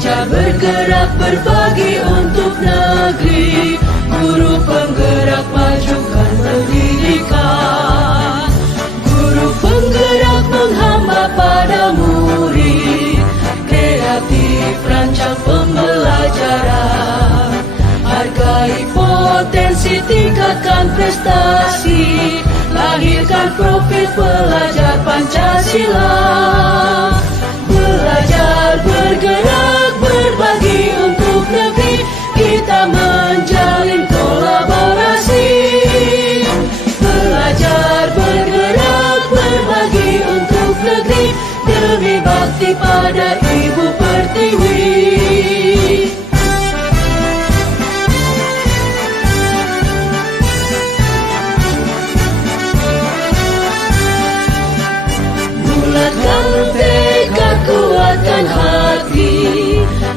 Belajar bergerak berbagi untuk negeri, guru penggerak majukan pendidikan. Guru penggerak menghamba pada murid, kreatif rancang pembelajaran. Hargai potensi, tingkatkan prestasi, lahirkan profil pelajar Pancasila. Belajar bergerak berbagi untuk negeri, kita menjalin kolaborasi. Belajar bergerak berbagi untuk negeri, demi bakti pada Ibu Pertiwi. Bulatkan tekad, kuatkan hati,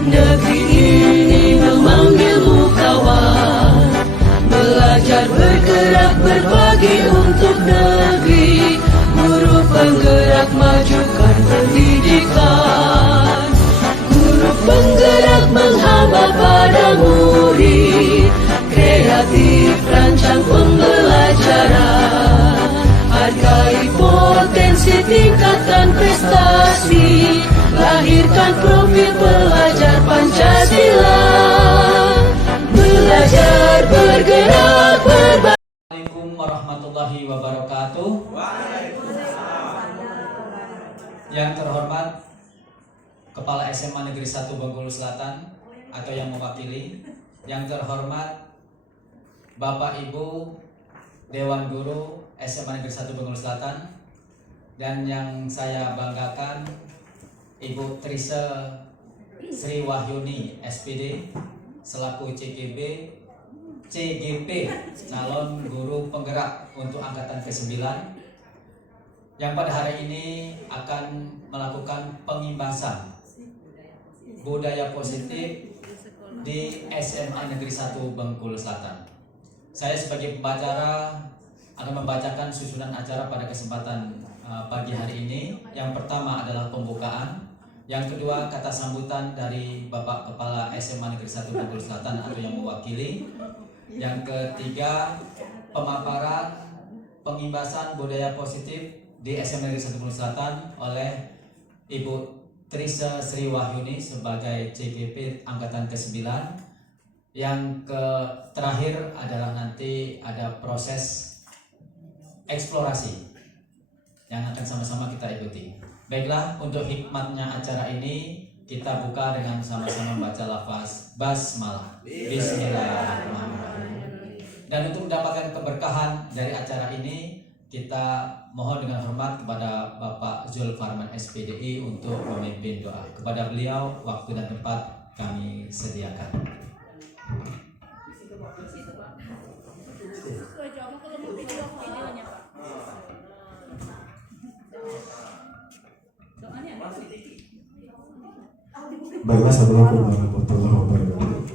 negeri ini memanggilmu kawan. Belajar bergerak berbagi untuk negeri, guru penggerak majukan pendidikan. Guru penggerak menghamba pada murid, kreatif rancang pembelajaran. Hargai potensi, tingkatkan prestasi, lahirkan profil pelajar Pancasila. Belajar bergerak berbagi. Assalamualaikum warahmatullahi wabarakatuh. Yang terhormat Kepala SMA Negeri 1 Bengkulu Selatan atau yang mewakili, yang terhormat Bapak Ibu Dewan Guru SMA Negeri 1 Bengkulu Selatan, dan yang saya banggakan Ibu Trisha Sri Wahyuni SPD selaku CGP calon guru penggerak untuk angkatan ke-9, yang pada hari ini akan melakukan pengimbasan budaya positif di SMA Negeri 1 Bengkulu Selatan. Saya sebagai pembicara akan membacakan susunan acara pada kesempatan pagi hari ini. Yang pertama adalah pembukaan, yang kedua kata sambutan dari Bapak Kepala SMA Negeri 1 Bengkulu Selatan atau yang mewakili, yang ketiga pemaparan pengimbasan budaya positif di SMA Negeri 1 Bengkulu Selatan oleh Ibu Trisha Sri Wahyuni sebagai CGP angkatan ke-9. Yang terakhir adalah nanti ada proses eksplorasi yang akan sama-sama kita ikuti. Baiklah, untuk hikmatnya acara ini kita buka dengan sama-sama membaca lafaz basmalah. Bismillahirrahmanirrahim. Dan untuk mendapatkan keberkahan dari acara ini, kita mohon dengan hormat kepada Bapak Zulfarman SPDI untuk memimpin doa. Kepada beliau waktu dan tempat kami sediakan. Baiklah, assalamualaikum warahmatullahi wabarakatuh.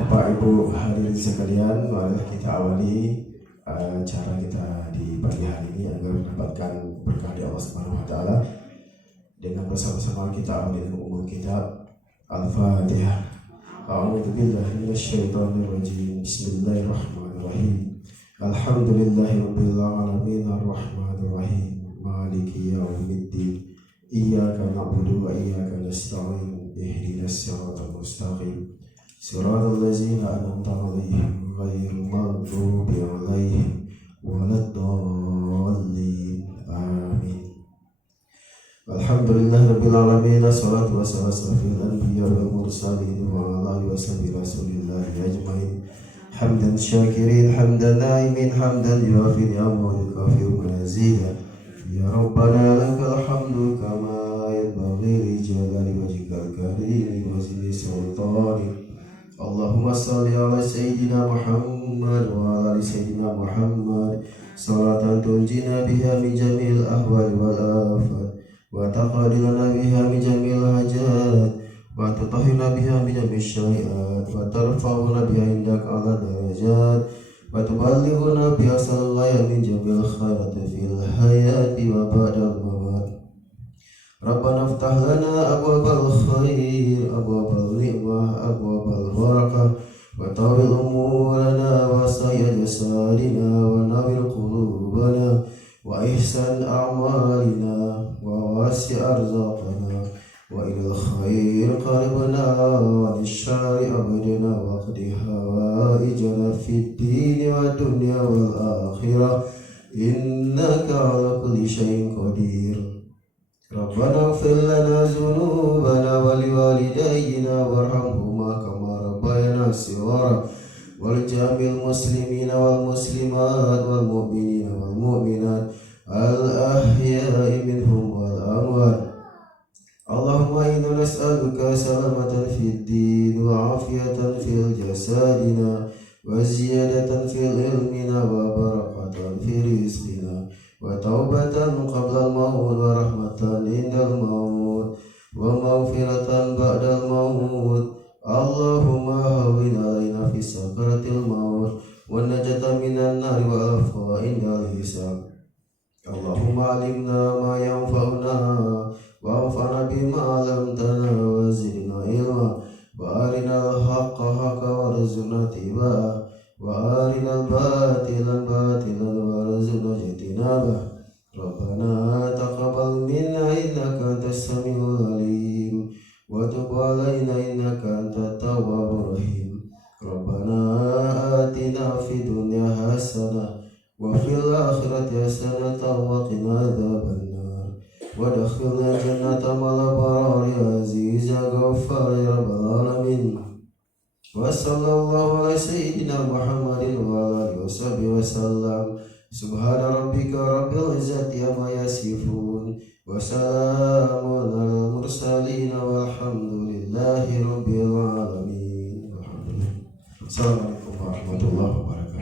Bapak Ibu hadirin sekalian, mari kita awali acara kita di pagi hari ini agar mendapatkan berkah dari Allah Subhanahu wa taala. Dengan bersama-sama kita awali dengan umum kitab Al-Fatihah. A'udzu billahi minasyaitonir rajim. Bismillahirrahmanirrahim. Alhamdulillahirabbil alamin arrahmanir rahim. Maliki yaumiddin. Iyyaka na'budu wa iyyaka nasta'in. Ihdinas siratal mustaqim. Siratal ladzina an'amta 'alaihim ghairil maghdubi 'alaihim waladdallin. Amin. Alhamdulillahirabbil alamin. Wassalatu wassalamu ala asyrofil anbiya'i wal mursalin wa ala alihi washabihi rasulillahi ajmain. Hamdan syakirin, hamdan naimin, hamdan yuafi ni'amahu wa yukafi'u mazida. Ya Rabbana lakal hamdu kama yanbaghi li jalali wajhikal karim wa zili sultanik. Allahumma salli ala sayyidina Muhammad wa ala ali sayyidina Muhammad salatan tunjina biha min jamil ahwal wal afat wa taqadilana biha min jamil hajat wa tutahhina biha min jamil syai'at wa tarfa'una biha indaka ala darajat wa tuballighuna biha sallallahu min jamil khairat fil hayati wa ba'dal mamat. ربنا افتح لنا أبواب الخير أبواب النعمة أبواب البركة وطول أمورنا وسعي جسادنا ونور قلوبنا وإحسن أعمالنا ووسع أرزاقنا وإلى الخير قلبنا وعن الشر أبدنا واقض حوائجنا في الدين والدنيا والآخرة إنك على كل شيء قدير ربنا اغفر لنا ذنوبنا ولوالدينا وارحمهما كما ربيانا صغارا ولجميع المسلمين والمسلمات والمؤمنين والمؤمنات الأحياء منهم والأموات اللهم إنا نسألك سلامة في الدين وعافية في جسدنا وزيادة في علمنا وبركة في رزقنا وتوبة قبل الموت ورحمة عند الموت ومغفرة بعد الموت اللهم هون علينا في سكرة الموت والنجاة من النار والعفو عند الحساب اللهم علمنا ما ينفعنا وانفعنا بما علمتنا وزدنا علما وأرنا الحق حقا وارزقنا اتباعه وأرنا الباطل باطلا وارزقنا اجتنابه ربنا تقبل منا إنك أنت السميع العليم وتب علينا إنك أنت التواب الرحيم ربنا آتنا في الدنيا حسنة وفي الآخرة حسنة وقنا عذاب النار وادخلنا جنة مع الأبرار يا عزيز يا غفار يا رب العالمين وصلى الله على سيدنا محمد وعلى آله وصحبه وسلم سبحان ربك رب العزة عما يصفون وسلام على المرسلين والحمد لله رب العالمين السلام عليكم ورحمة الله وبركاته.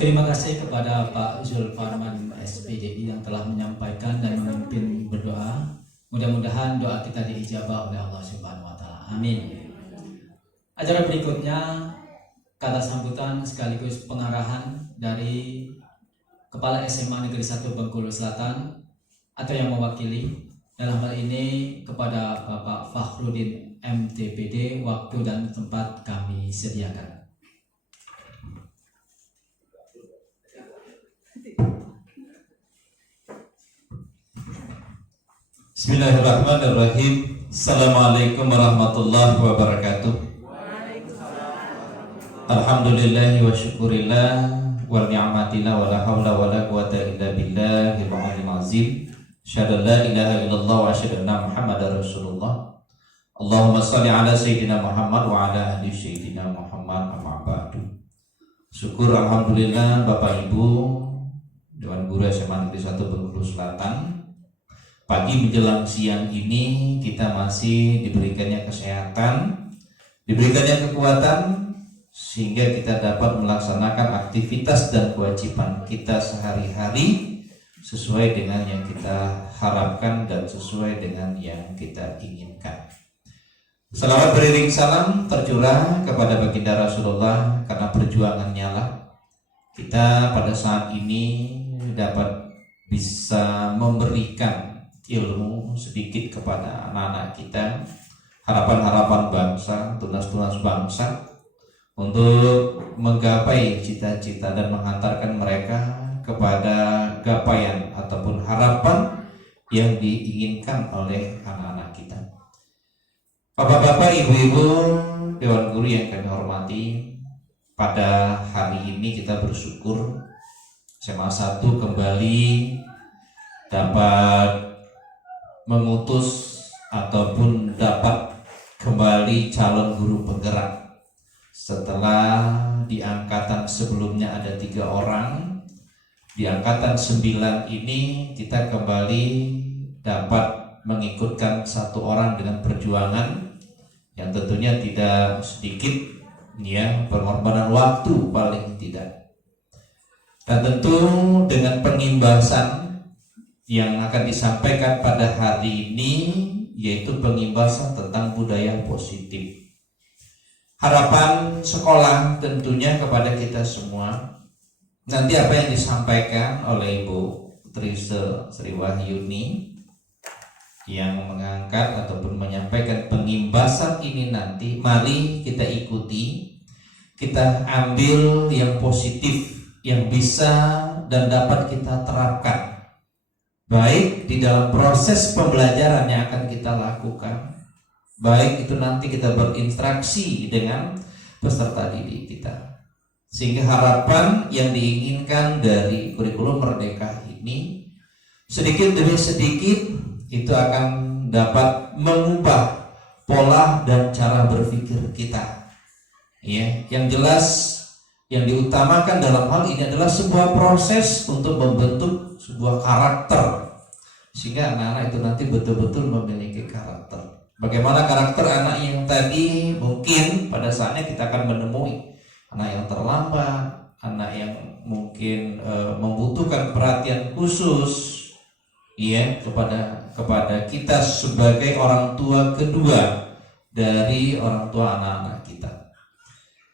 Terima kasih kepada Pak Zulfarman SPDI yang telah menyampaikan dan memimpin berdoa. Mudah-mudahan doa kita diijabah oleh Allah Subhanahu wa taala. Amin. Acara berikutnya kata sambutan sekaligus pengarahan dari Kepala SMA Negeri 1 Bengkulu Selatan atau yang mewakili dalam hal ini kepada Bapak Fakhrudin MTPD, waktu dan tempat kami sediakan. Bismillahirrahmanirrahim. Assalamualaikum warahmatullahi wabarakatuh. Alhamdulillahi wa syukurillah wa ni'matillah wa la hawla wa la quwata illa billahil aliyyil azim. Asyhadu an la ilaha illallah wa asyhadu anna Muhammadar Rasulullah. Allahumma shalli ala sayyidina Muhammad wa ala ali sayyidina Muhammad amma ba'du. Syukur alhamdulillah Bapak Ibu Dewan Guru SMA Negeri 1 Bengkulu Selatan. Pagi menjelang siang ini kita masih diberikannya kesehatan, diberikannya kekuatan sehingga kita dapat melaksanakan aktivitas dan kewajiban kita sehari-hari sesuai dengan yang kita harapkan dan sesuai dengan yang kita inginkan. Selawat beriring salam tercurah kepada baginda Rasulullah, karena perjuangannya lah kita pada saat ini dapat bisa memberikan ilmu sedikit kepada anak-anak kita, harapan-harapan bangsa, tunas-tunas bangsa untuk menggapai cita-cita dan menghantarkan mereka kepada gapaian ataupun harapan yang diinginkan oleh anak-anak kita. Bapak-bapak, ibu-ibu, Dewan Guru yang kami hormati, pada hari ini kita bersyukur SMA 1 kembali dapat mengutus ataupun dapat kembali calon guru penggerak. Setelah di angkatan sebelumnya ada 3 orang, di angkatan 9 ini kita kembali dapat mengikutkan 1 orang dengan perjuangan yang tentunya tidak sedikit, ya, pengorbanan waktu paling tidak. Dan tentu dengan pengimbasan yang akan disampaikan pada hari ini, yaitu pengimbasan tentang budaya positif. Harapan sekolah tentunya kepada kita semua, nanti apa yang disampaikan oleh Ibu Trise Sri Wahyuni yang mengangkat ataupun menyampaikan pengimbasan ini nanti, mari kita ikuti, kita ambil yang positif yang bisa dan dapat kita terapkan, baik di dalam proses pembelajaran yang akan kita lakukan, baik itu nanti kita berinteraksi dengan peserta didik kita, sehingga harapan yang diinginkan dari kurikulum Merdeka ini sedikit demi sedikit itu akan dapat mengubah pola dan cara berpikir kita. Ya, yang jelas yang diutamakan dalam hal ini adalah sebuah proses untuk membentuk sebuah karakter, sehingga anak-anak itu nanti betul-betul memiliki karakter. Bagaimana karakter anak yang tadi, mungkin pada saatnya kita akan menemui anak yang terlambat, anak yang mungkin membutuhkan perhatian khusus, ya, kepada kita sebagai orang tua kedua dari orang tua anak-anak kita.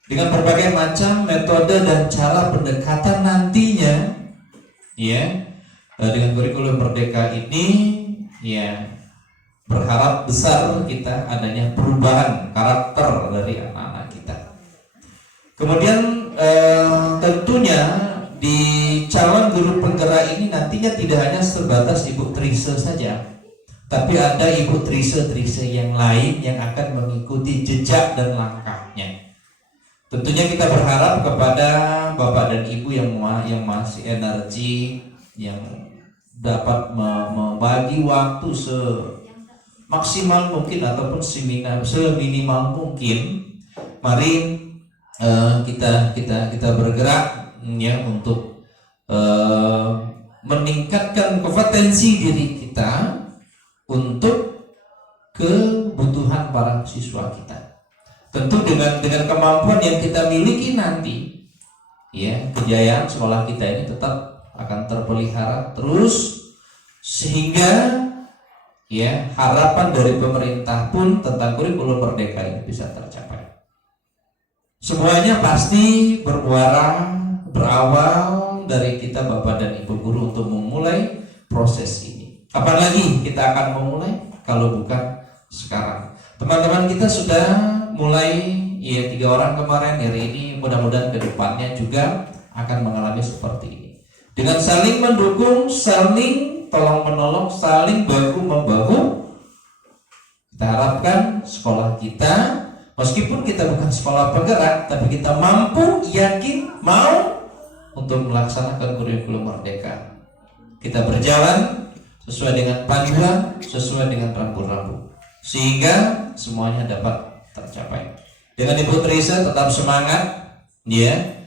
Dengan berbagai macam metode dan cara pendekatan nantinya, ya, dengan kurikulum Merdeka ini, ya, berharap besar kita adanya perubahan karakter dari anak-anak kita. Kemudian tentunya di calon guru penggerak ini nantinya tidak hanya terbatas Ibu Trise saja, tapi ada Ibu Trise yang lain yang akan mengikuti jejak dan langkahnya. Tentunya kita berharap kepada Bapak dan Ibu yang masih energi, yang dapat membagi waktu semaksimal mungkin ataupun seminimal mungkin. Mari kita bergerak, ya, untuk meningkatkan kompetensi diri kita untuk kebutuhan para siswa kita. Tentu dengan kemampuan yang kita miliki nanti, ya, kejayaan sekolah kita ini tetap akan terpelihara terus, sehingga, ya, harapan dari pemerintah pun tentang kurikulum Merdeka ini bisa tercapai. Semuanya pasti berawal dari kita Bapak dan Ibu guru untuk memulai proses ini. Kapan lagi kita akan memulai kalau bukan sekarang? Teman-teman kita sudah mulai, ya, 3 orang kemarin, hari ini mudah-mudahan kedepannya juga akan mengalami seperti ini. Dengan saling mendukung, saling tolong menolong, saling bahu membahu, kita harapkan sekolah kita, meskipun kita bukan sekolah penggerak, tapi kita mampu, yakin, mau untuk melaksanakan kurikulum Merdeka. Kita berjalan sesuai dengan panduan, sesuai dengan rambu-rambu, sehingga semuanya dapat tercapai. Dengan Ibu Trise tetap semangat, ya,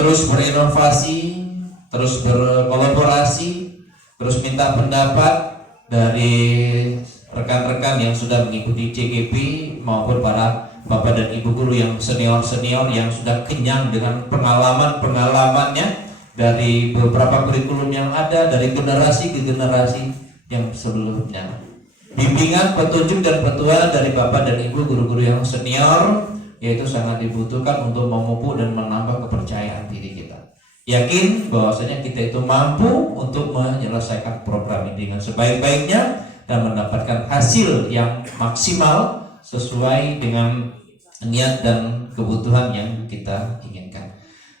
terus berinovasi, terus berkolaborasi, terus minta pendapat dari rekan-rekan yang sudah mengikuti CGP maupun para Bapak dan Ibu guru yang senior-senior yang sudah kenyang dengan pengalaman-pengalamannya dari beberapa kurikulum yang ada dari generasi ke generasi yang sebelumnya. Bimbingan, petunjuk dan petua dari Bapak dan Ibu guru-guru yang senior yaitu sangat dibutuhkan untuk memupuk dan menambah kepercayaan diri kita. Yakin bahwasanya kita itu mampu untuk menyelesaikan program ini dengan sebaik-baiknya dan mendapatkan hasil yang maksimal sesuai dengan niat dan kebutuhan yang kita inginkan.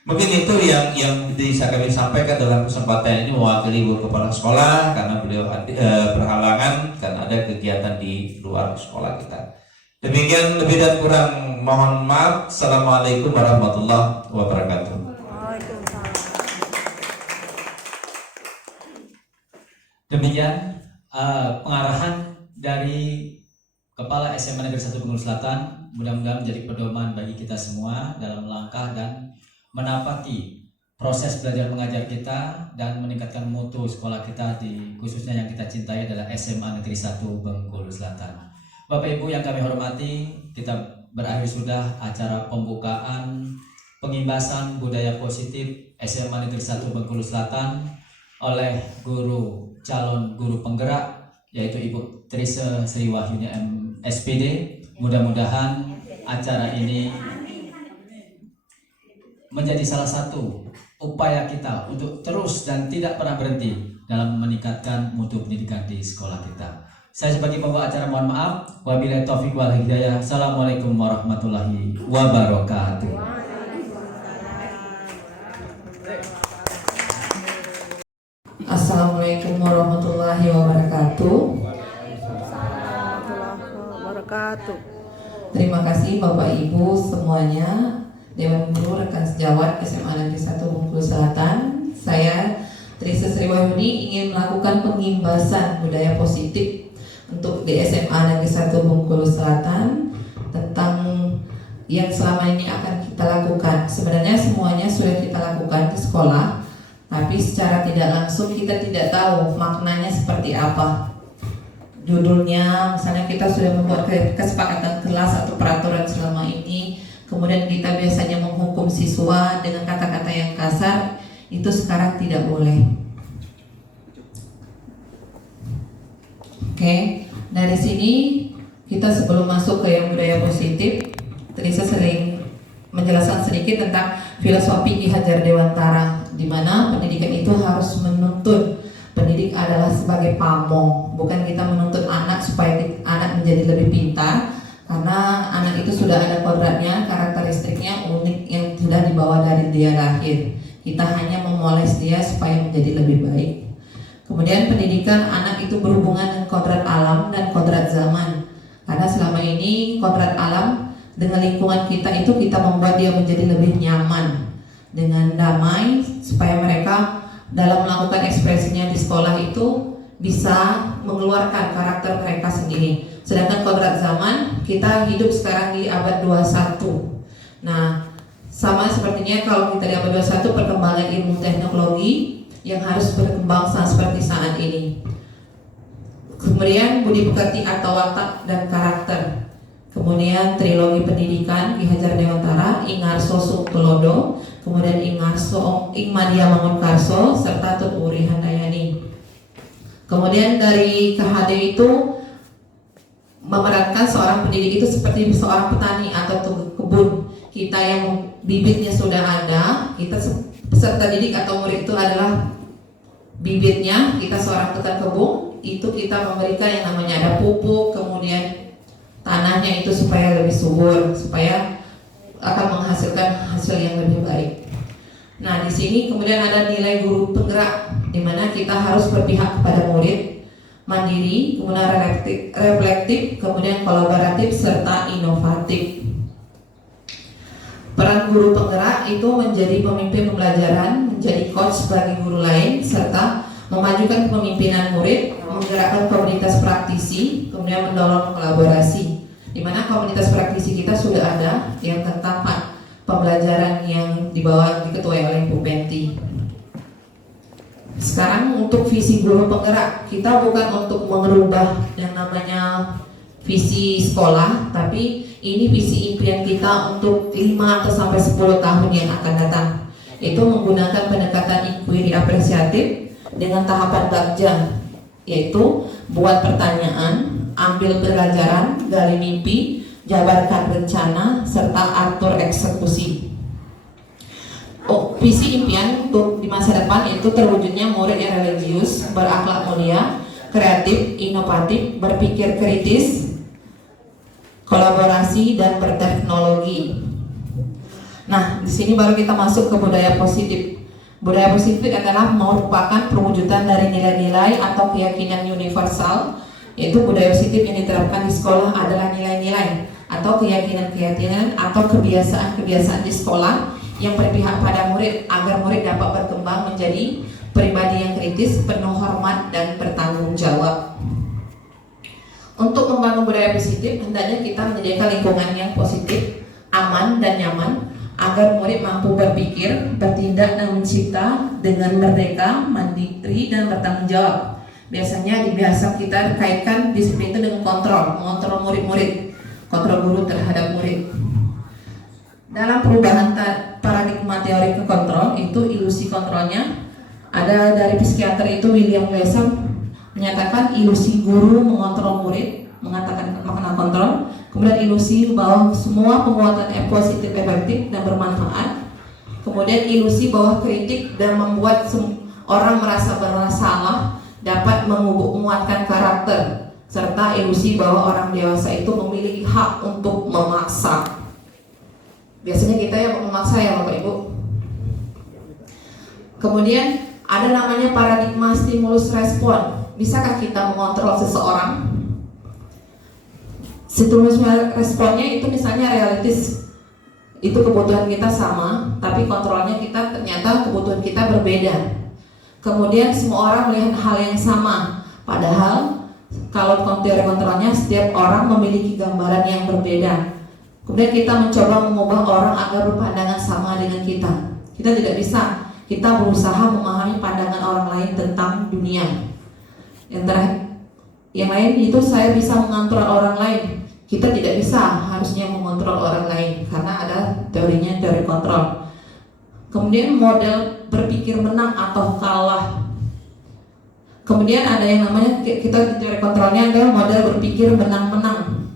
Mungkin itu yang bisa kami sampaikan dalam kesempatan ini, mewakili Ibu Kepala Sekolah karena beliau berhalangan karena ada kegiatan di luar sekolah kita. Demikian, lebih dan kurang mohon maaf. Assalamualaikum warahmatullahi wabarakatuh. Demikian pengarahan dari Kepala SMA Negeri 1 Bengkulu Selatan, mudah-mudahan menjadi pedoman bagi kita semua dalam langkah dan menapaki proses belajar mengajar kita dan meningkatkan mutu sekolah kita, di khususnya yang kita cintai adalah SMA Negeri 1 Bengkulu Selatan. Bapak Ibu yang kami hormati, kita berakhir sudah acara pembukaan pengimbasan budaya positif SMA Negeri 1 Bengkulu Selatan oleh calon guru penggerak, yaitu Ibu Trise Sri Wahyuni SPD. Mudah-mudahan acara ini menjadi salah satu upaya kita untuk terus dan tidak pernah berhenti dalam meningkatkan mutu pendidikan di sekolah kita. Saya sebagai pembawa acara mohon maaf. Wabillahi taufiq wal hidayah. Assalamualaikum warahmatullahi wabarakatuh. Assalamualaikum warahmatullahi wabarakatuh. Terima kasih Bapak Ibu semuanya, Dewan Guru, rekan sejawat SMA Negeri 1 Bengkulu Selatan. Saya Trisa Sriwahyuni ingin melakukan pengimbasan budaya positif untuk di SMA Negeri 1 Bengkulu Selatan tentang yang selama ini akan kita lakukan. Sebenarnya semuanya sudah kita lakukan di sekolah, tapi secara tidak langsung kita tidak tahu maknanya seperti apa. Judulnya, misalnya kita sudah membuat kesepakatan kelas atau peraturan selama ini, kemudian kita biasanya menghukum siswa dengan kata-kata yang kasar, itu sekarang tidak boleh. Oke, dari sini kita sebelum masuk ke yang budaya positif, Teresa sering menjelaskan sedikit tentang filosofi Ki Hajar Dewantara, di mana pendidikan itu harus menuntun. Pendidik adalah sebagai pamong, bukan kita menuntut anak supaya anak menjadi lebih pintar, karena anak itu sudah ada kodratnya, karakteristiknya unik yang sudah dibawa dari dia lahir. Kita hanya memoles dia supaya menjadi lebih baik. Kemudian pendidikan anak itu berhubungan dengan kodrat alam dan kodrat zaman, karena selama ini kodrat alam dengan lingkungan kita itu kita membuat dia menjadi lebih nyaman dengan damai, supaya mereka dalam melakukan ekspresinya di sekolah itu bisa mengeluarkan karakter mereka sendiri. Sedangkan kodrat zaman, kita hidup sekarang di abad 21. Nah, sama sepertinya kalau kita di abad 21, perkembangan ilmu teknologi yang harus berkembang seperti saat ini. Kemudian budi pekerti atau watak dan karakter. Kemudian trilogi pendidikan Ki Hajar Dewantara, Ingarso Sungtulodo, kemudian Ingmadia Mangunkarso, serta Tun Uri Handayani. Kemudian dari KHD itu memerankan seorang pendidik itu seperti seorang petani atau tukang kebun. Kita yang bibitnya sudah ada, kita peserta didik atau murid itu adalah bibitnya. Kita seorang tukang kebun, itu kita memberikan yang namanya ada pupuk, kemudian tanahnya itu supaya lebih subur, supaya akan menghasilkan hasil yang lebih baik. Nah, di sini kemudian ada nilai guru penggerak, di mana kita harus berpihak kepada murid, mandiri, kemudian reflektif, kemudian kolaboratif serta inovatif. Peran guru penggerak itu menjadi pemimpin pembelajaran, menjadi coach bagi guru lain, serta memajukan kepemimpinan murid, menggerakkan komunitas praktisi, kemudian mendorong kolaborasi. Di mana komunitas praktisi kita sudah ada yang tentang pembelajaran yang diketuai oleh Bu Penti. Sekarang untuk visi guru penggerak, kita bukan untuk merubah yang namanya visi sekolah, tapi ini visi impian kita untuk 5 atau sampai 10 tahun yang akan datang. Itu menggunakan pendekatan inquiry apresiatif dengan tahapan bagja, yaitu buat pertanyaan, ambil pelajaran, gali mimpi, jabarkan rencana, serta atur eksekusi. Visi impian untuk di masa depan itu terwujudnya murid yang religius, berakhlak mulia, kreatif, inovatif, berpikir kritis, kolaborasi, dan berteknologi. Nah, di sini baru kita masuk ke budaya positif. Budaya positif adalah merupakan perwujudan dari nilai-nilai atau keyakinan universal, yaitu budaya positif yang diterapkan di sekolah adalah nilai-nilai atau keyakinan-keyakinan atau kebiasaan-kebiasaan di sekolah yang berpihak pada murid agar murid dapat berkembang menjadi pribadi yang kritis, penuh hormat, dan bertanggung jawab. Untuk membangun budaya positif, hendaknya kita menyediakan lingkungan yang positif, aman, dan nyaman agar murid mampu berpikir, bertindak, dan mencipta dengan merdeka, mandiri, dan bertanggung jawab. Biasanya kita kaitkan disiplin itu dengan mengontrol murid-murid, kontrol guru terhadap murid. Dalam perubahan paradigma teori ke kontrol, itu ilusi kontrolnya ada dari psikiater itu William Gibson menyatakan ilusi guru mengontrol murid, mengatakan makna kontrol. Kemudian ilusi bahwa semua penguatan positif, efektif, dan bermanfaat Kemudian ilusi bahwa kritik dan membuat orang merasa bersalah dapat menguatkan karakter, serta ilusi bahwa orang dewasa itu memiliki hak untuk memaksa. Biasanya kita yang memaksa ya Bapak Ibu. Kemudian ada namanya paradigma stimulus respon. Bisakah kita mengontrol seseorang? Stimulus responnya itu misalnya realistis, itu kebutuhan kita sama, tapi kontrolnya kita ternyata kebutuhan kita berbeda. Kemudian semua orang melihat hal yang sama, padahal kalau teori kontrolnya setiap orang memiliki gambaran yang berbeda. Kemudian kita mencoba mengubah orang agar berpandangan sama dengan kita. Kita tidak bisa. Kita berusaha memahami pandangan orang lain tentang dunia. Yang lain itu saya bisa mengontrol orang lain. Kita tidak bisa harusnya mengontrol orang lain karena ada teorinya teori kontrol. Kemudian model berpikir menang atau kalah. Kemudian ada yang namanya kita teori kontrolnya adalah model berpikir menang-menang.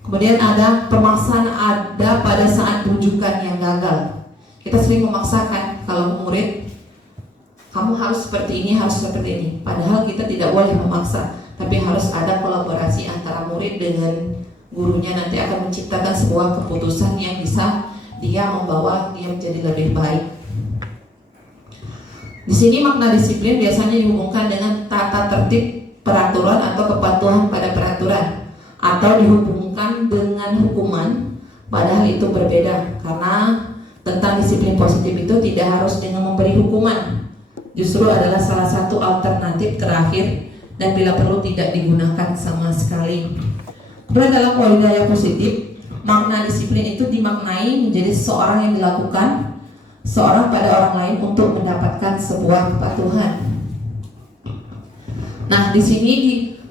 Kemudian ada pemaksaan ada pada saat rujukan yang gagal. Kita sering memaksakan kalau murid, kamu harus seperti ini, harus seperti ini. Padahal kita tidak boleh memaksa, tapi harus ada kolaborasi antara murid dengan gurunya, nanti akan menciptakan sebuah keputusan yang bisa dia membawa dia menjadi lebih baik. Di sini makna disiplin biasanya dihubungkan dengan tata tertib peraturan atau kepatuhan pada peraturan, atau dihubungkan dengan hukuman, padahal itu berbeda karena tentang disiplin positif itu tidak harus dengan memberi hukuman, justru adalah salah satu alternatif terakhir dan bila perlu tidak digunakan sama sekali. Kemudian dalam budaya positif, makna disiplin itu dimaknai menjadi seseorang yang dilakukan seorang pada orang lain untuk mendapatkan sebuah kepatuhan. Nah, di sini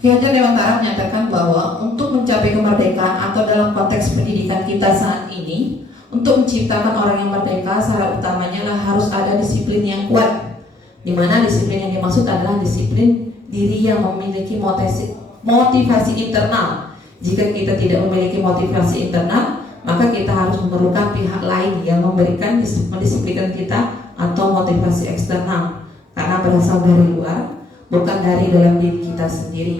Ki Hajar Dewantara menyatakan bahwa untuk mencapai kemerdekaan atau dalam konteks pendidikan kita saat ini, untuk menciptakan orang yang merdeka, syarat utamanya lah harus ada disiplin yang kuat. Di mana disiplin yang dimaksud adalah disiplin diri yang memiliki motivasi internal. Jika kita tidak memiliki motivasi internal, maka kita harus memerlukan pihak lain yang memberikan mendisiplinkan kita atau motivasi eksternal, karena berasal dari luar, bukan dari dalam diri kita sendiri.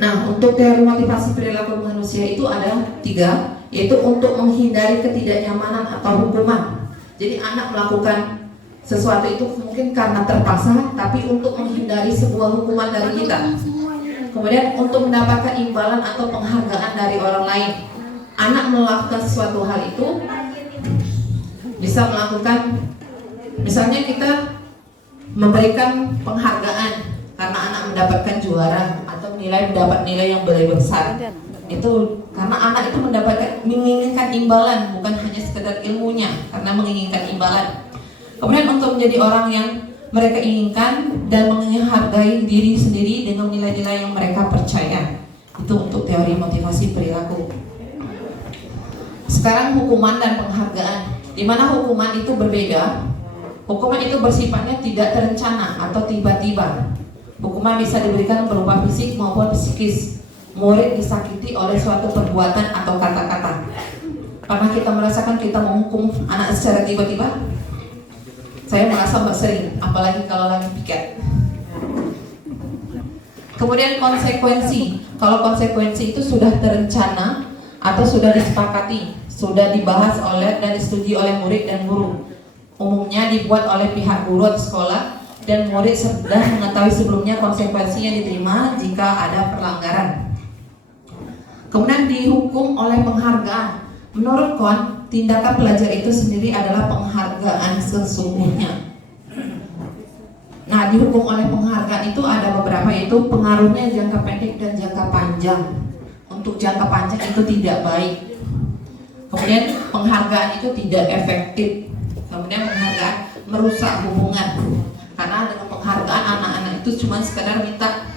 Nah, untuk teori motivasi perilaku manusia itu ada 3, yaitu untuk menghindari ketidaknyamanan atau hukuman. Jadi anak melakukan sesuatu itu mungkin karena terpaksa, tapi untuk menghindari sebuah hukuman dari kita. Kemudian untuk mendapatkan imbalan atau penghargaan dari orang lain. Anak melakukan sesuatu hal itu bisa melakukan, misalnya kita memberikan penghargaan karena anak mendapatkan juara atau mendapat nilai yang lebih besar. Itu karena anak itu menginginkan imbalan, bukan hanya sekedar ilmunya, karena menginginkan imbalan. Kemudian untuk menjadi orang yang mereka inginkan dan menghargai diri sendiri dengan nilai-nilai yang mereka percaya. Itu untuk teori motivasi perilaku. Sekarang hukuman dan penghargaan. Di mana hukuman itu berbeda. Hukuman itu bersifatnya tidak terencana atau tiba-tiba. Hukuman bisa diberikan berupa fisik maupun psikis. Murid disakiti oleh suatu perbuatan atau kata-kata. Pernah kita merasakan kita menghukum anak secara tiba-tiba? Saya merasa sering, apalagi kalau lagi piket. Kemudian konsekuensi. Kalau konsekuensi itu sudah terencana atau sudah disepakati, sudah dibahas oleh dan disetujui oleh murid dan guru. Umumnya dibuat oleh pihak guru atau sekolah, dan murid sudah mengetahui sebelumnya konsekuensi yang diterima jika ada pelanggaran. Kemudian dihukum oleh penghargaan. Menurut Kohn, tindakan pelajar itu sendiri adalah penghargaan sesungguhnya. Nah, dihukum oleh penghargaan itu ada beberapa, yaitu pengaruhnya jangka pendek dan jangka panjang. Untuk jangka panjang itu tidak baik. Kemudian penghargaan itu tidak efektif. Kemudian penghargaan merusak hubungan. Karena dengan penghargaan anak-anak itu cuma sekedar minta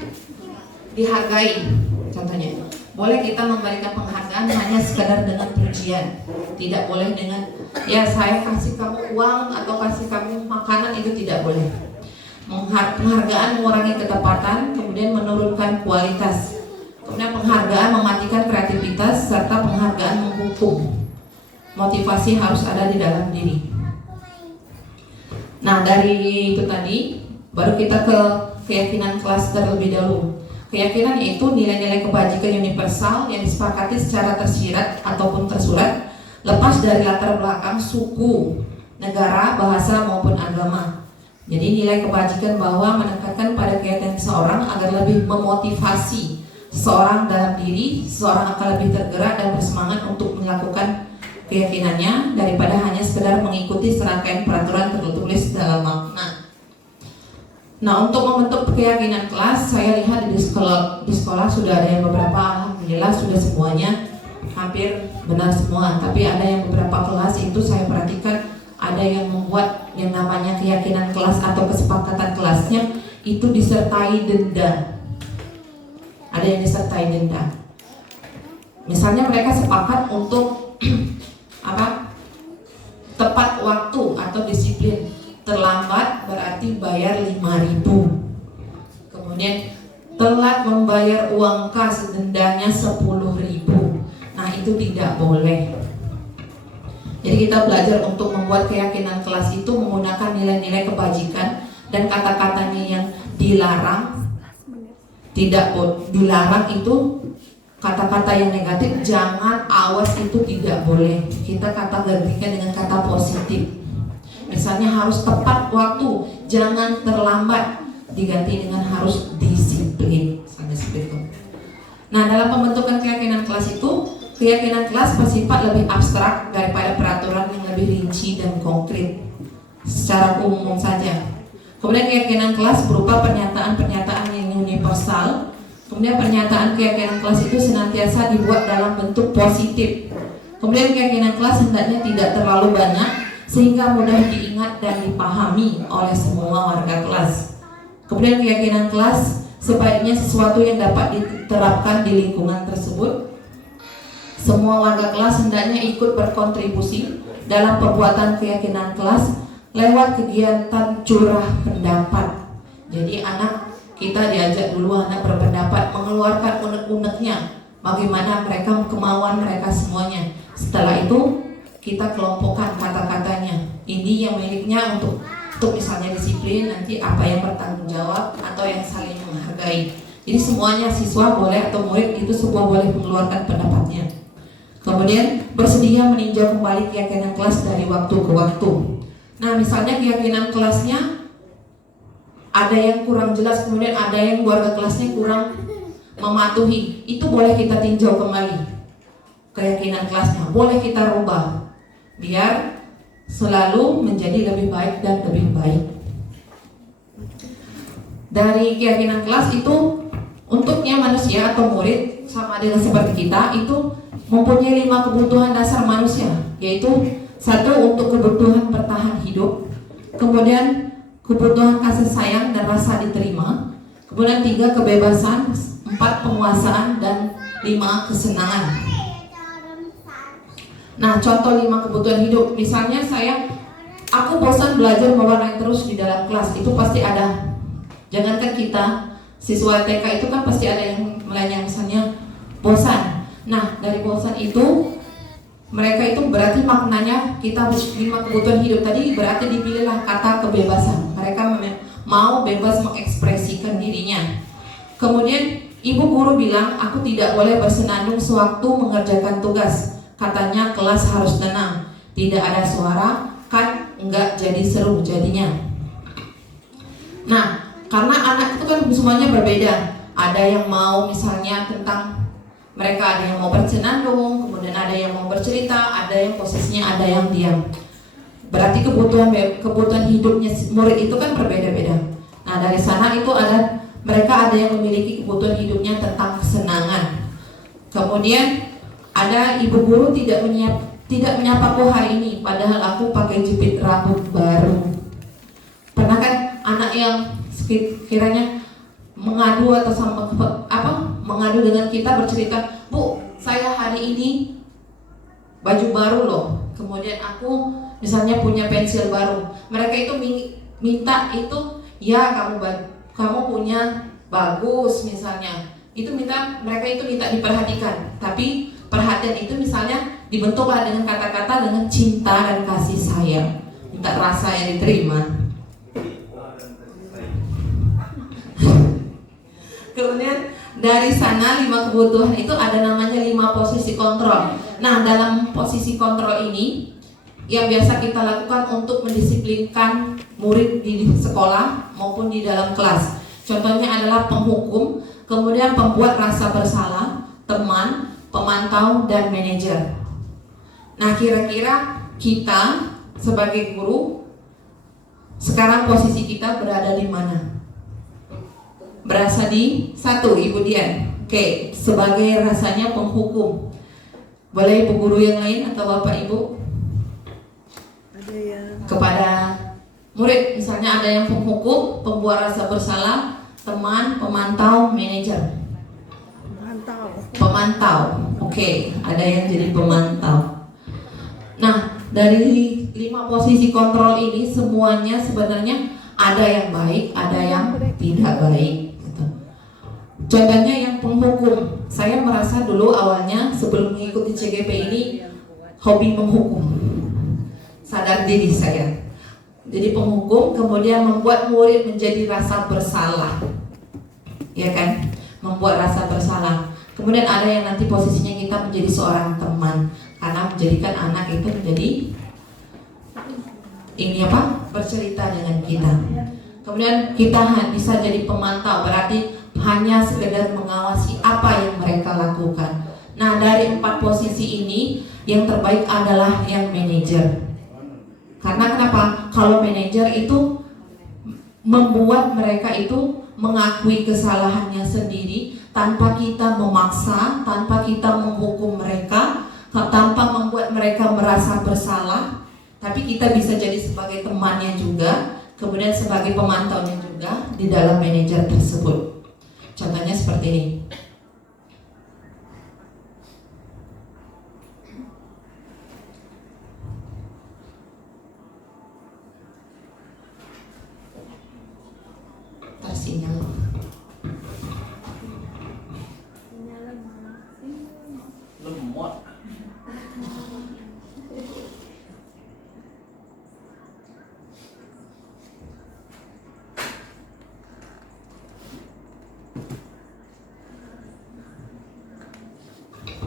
dihargai. Contohnya, boleh kita memberikan penghargaan hanya sekedar dengan pujian, tidak boleh dengan ya saya kasih kamu uang atau kasih kamu makanan, itu tidak boleh. Penghargaan mengurangi ketepatan, kemudian menurunkan kualitas. Kemudian penghargaan mematikan kreativitas, serta penghargaan menghukum. motivasi harus ada di dalam diri. Nah, dari itu tadi baru kita ke keyakinan kelas terlebih dahulu. Keyakinan yaitu nilai-nilai kebajikan universal yang disepakati secara tersirat ataupun tersurat, lepas dari latar belakang suku, negara, bahasa maupun agama. Jadi nilai kebajikan bahwa menekankan pada keyakinan seseorang agar lebih memotivasi seseorang dalam diri, seseorang akan lebih tergerak dan bersemangat untuk melakukan keyakinannya daripada hanya sekedar mengikuti serangkaian peraturan tertulis dalam makna. Nah, untuk membentuk keyakinan kelas, saya lihat di sekolah sudah ada yang beberapa, alhamdulillah sudah semuanya hampir benar semua. Tapi ada yang beberapa kelas itu saya perhatikan ada yang membuat yang namanya keyakinan kelas atau kesepakatan kelasnya itu disertai denda. Ada yang disertai denda. Misalnya mereka sepakat untuk tepat waktu atau disiplin. Terlambat berarti bayar 5.000. Kemudian telat membayar uang kas, dendanya 10.000. Nah, itu tidak boleh. Jadi kita belajar untuk membuat keyakinan kelas itu menggunakan nilai-nilai kebajikan dan kata-katanya yang dilarang. Dilarang itu kata-kata yang negatif, jangan, awas, itu tidak boleh. Kita gantikan dengan kata positif. Misalnya harus tepat waktu, jangan terlambat, diganti dengan harus disiplin. Misalnya seperti itu. Nah, dalam pembentukan keyakinan kelas itu, keyakinan kelas bersifat lebih abstrak daripada peraturan yang lebih rinci dan konkret secara umum saja. Kemudian keyakinan kelas berupa pernyataan-pernyataan yang universal. Kemudian pernyataan keyakinan kelas itu senantiasa dibuat dalam bentuk positif. Kemudian keyakinan kelas hendaknya tidak terlalu banyak sehingga mudah diingat dan dipahami oleh semua warga kelas. Kemudian keyakinan kelas sebaiknya sesuatu yang dapat diterapkan di lingkungan tersebut. Semua warga kelas hendaknya ikut berkontribusi dalam perbuatan keyakinan kelas lewat kegiatan curah pendapat. Jadi kita diajak dulu anak berpendapat, mengeluarkan unek-uneknya, bagaimana mereka, kemauan mereka semuanya. Setelah itu kita kelompokkan kata-katanya. Ini yang miliknya untuk misalnya disiplin, nanti apa yang bertanggung jawab atau yang saling menghargai. Jadi semuanya siswa boleh atau murid itu semua boleh mengeluarkan pendapatnya. Kemudian bersedia meninjau kembali keyakinan kelas dari waktu ke waktu. Nah, misalnya keyakinan kelasnya ada yang kurang jelas, kemudian ada yang warga kelasnya kurang mematuhi, itu boleh kita tinjau kembali keyakinan kelasnya, boleh kita rubah biar selalu menjadi lebih baik dan lebih baik. Dari keyakinan kelas itu untuknya manusia atau murid sama dengan seperti kita itu mempunyai 5 kebutuhan dasar manusia, yaitu 1 untuk kebutuhan bertahan hidup, kemudian kebutuhan kasih sayang dan rasa diterima, kemudian 3 kebebasan, 4 penguasaan, dan 5 kesenangan. Nah, contoh 5 kebutuhan hidup, misalnya aku bosan belajar mewarnai terus di dalam kelas, itu pasti ada. Jangankan kita, siswa TK itu kan pasti ada yang melainnya misalnya bosan. Nah, dari bosan itu mereka itu berarti maknanya kita 5 kebutuhan hidup tadi berarti dipilihlah kata kebebasan. Mereka mau bebas mengekspresikan dirinya. Kemudian ibu guru bilang aku tidak boleh bersenandung sewaktu mengerjakan tugas. Katanya kelas harus tenang, tidak ada suara, kan enggak jadi seru jadinya. Nah, karena anak itu kan semuanya berbeda. Ada yang mau misalnya tentang mereka, ada yang mau bersenandung, kemudian ada yang mau bercerita, ada yang posisinya ada yang diam. Berarti kebutuhan hidupnya murid itu kan berbeda-beda. Nah, dari sana itu mereka ada yang memiliki kebutuhan hidupnya tentang kesenangan. Kemudian ada ibu guru tidak menyapaku hari ini, padahal aku pakai jepit rambut baru. Pernah kan anak yang sekiranya mengadu atau mengadu dengan kita, bercerita, Bu, saya hari ini baju baru loh, kemudian aku misalnya punya pensil baru. Mereka itu minta itu, ya kamu punya bagus misalnya. Mereka itu minta diperhatikan, tapi Perhatian itu misalnya dibentuklah dengan kata-kata dengan cinta dan kasih sayang, minta rasa yang diterima. Kemudian dari sana 5 kebutuhan itu ada namanya 5 posisi kontrol. Nah, dalam posisi kontrol ini yang biasa kita lakukan untuk mendisiplinkan murid di sekolah maupun di dalam kelas. Contohnya adalah penghukum, kemudian pembuat rasa bersalah, teman, pemantau, dan manajer. Nah, kira-kira kita sebagai guru sekarang posisi kita berada di mana? Berasa di 1, Ibu Dian. Oke, sebagai rasanya penghukum. Boleh Ibu guru yang lain atau Bapak Ibu? Kepada murid, misalnya ada yang penghukum, pembuat rasa bersalah, teman, pemantau, manajer. Pemantau. Oke, ada yang jadi pemantau. Nah, dari 5 posisi kontrol ini semuanya sebenarnya ada yang baik, ada yang tidak baik. Gitu. Contohnya yang penghukum, saya merasa dulu awalnya sebelum mengikuti CGP ini hobi menghukum. Sadar diri saya. Jadi penghukum, kemudian membuat murid menjadi rasa bersalah, ya kan? Membuat rasa bersalah. Kemudian ada yang nanti posisinya kita menjadi seorang teman, karena menjadikan anak itu menjadi bercerita dengan kita. Kemudian kita bisa jadi pemantau, berarti hanya sekedar mengawasi apa yang mereka lakukan. Nah, dari 4 posisi ini yang terbaik adalah yang manajer. Karena kenapa? Kalau manajer itu membuat mereka itu mengakui kesalahannya sendiri tanpa kita memaksa, tanpa kita menghukum mereka, tanpa membuat mereka merasa bersalah, tapi kita bisa jadi sebagai temannya juga, kemudian sebagai pemantaunya juga di dalam manajer tersebut. Contohnya seperti ini. Sinyal. Lemot.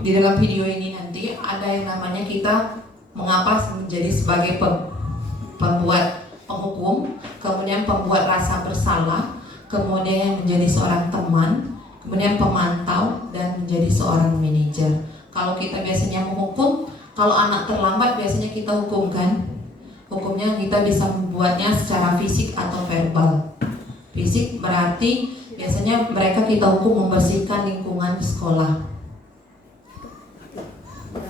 Di dalam video ini nanti ada yang namanya kita mengapa menjadi sebagai pembuat penghukum, kemudian pembuat rasa bersalah, kemudian yang menjadi seorang teman, kemudian pemantau, dan menjadi seorang manajer. Kalau kita biasanya menghukum, kalau anak terlambat biasanya kita hukumkan. Hukumnya kita bisa membuatnya secara fisik atau verbal. Fisik berarti biasanya mereka kita hukum membersihkan lingkungan di sekolah,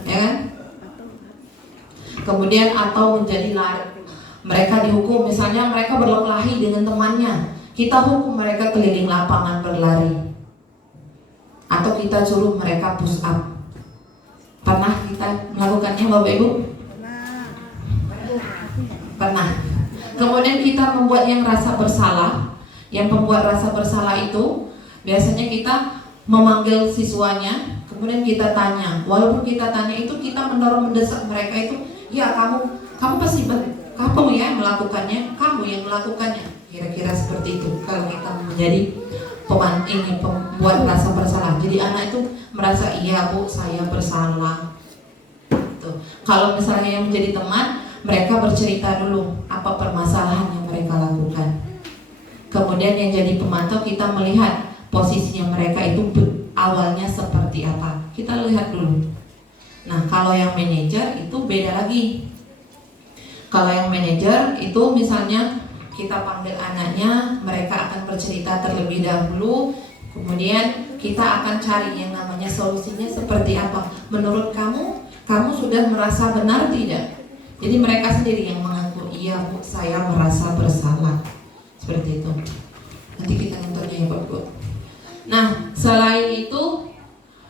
ya kan? Kemudian atau menjadi lari, mereka dihukum misalnya mereka berkelahi dengan temannya, kita hukum mereka keliling lapangan berlari, atau kita suruh mereka push up. Pernah kita melakukannya Bapak Ibu? Pernah. Kemudian kita membuat yang rasa bersalah. Yang pembuat rasa bersalah itu biasanya kita memanggil siswanya, kemudian kita tanya. Walaupun kita tanya itu kita mendorong mendesak mereka itu, ya kamu pasti kamu ya melakukannya, kamu yang melakukannya. Kira-kira seperti itu. Kalau kita menjadi pembuat rasa bersalah. Jadi anak itu merasa iya Bu, saya bersalah. Tuh. Kalau misalnya yang menjadi teman, mereka bercerita dulu apa permasalahan yang mereka lakukan. Kemudian yang jadi pemantau kita melihat posisinya mereka itu awalnya seperti apa. Kita lihat dulu. Nah, kalau yang manajer itu beda lagi. Kalau yang manajer itu misalnya kita panggil anaknya, mereka akan bercerita terlebih dahulu, kemudian kita akan cari yang namanya solusinya seperti apa. Menurut kamu sudah merasa benar tidak? Jadi mereka sendiri yang mengaku, iya Bu, saya merasa bersalah. Seperti itu. Nanti kita nontonnya ya Bapak. Nah, selain itu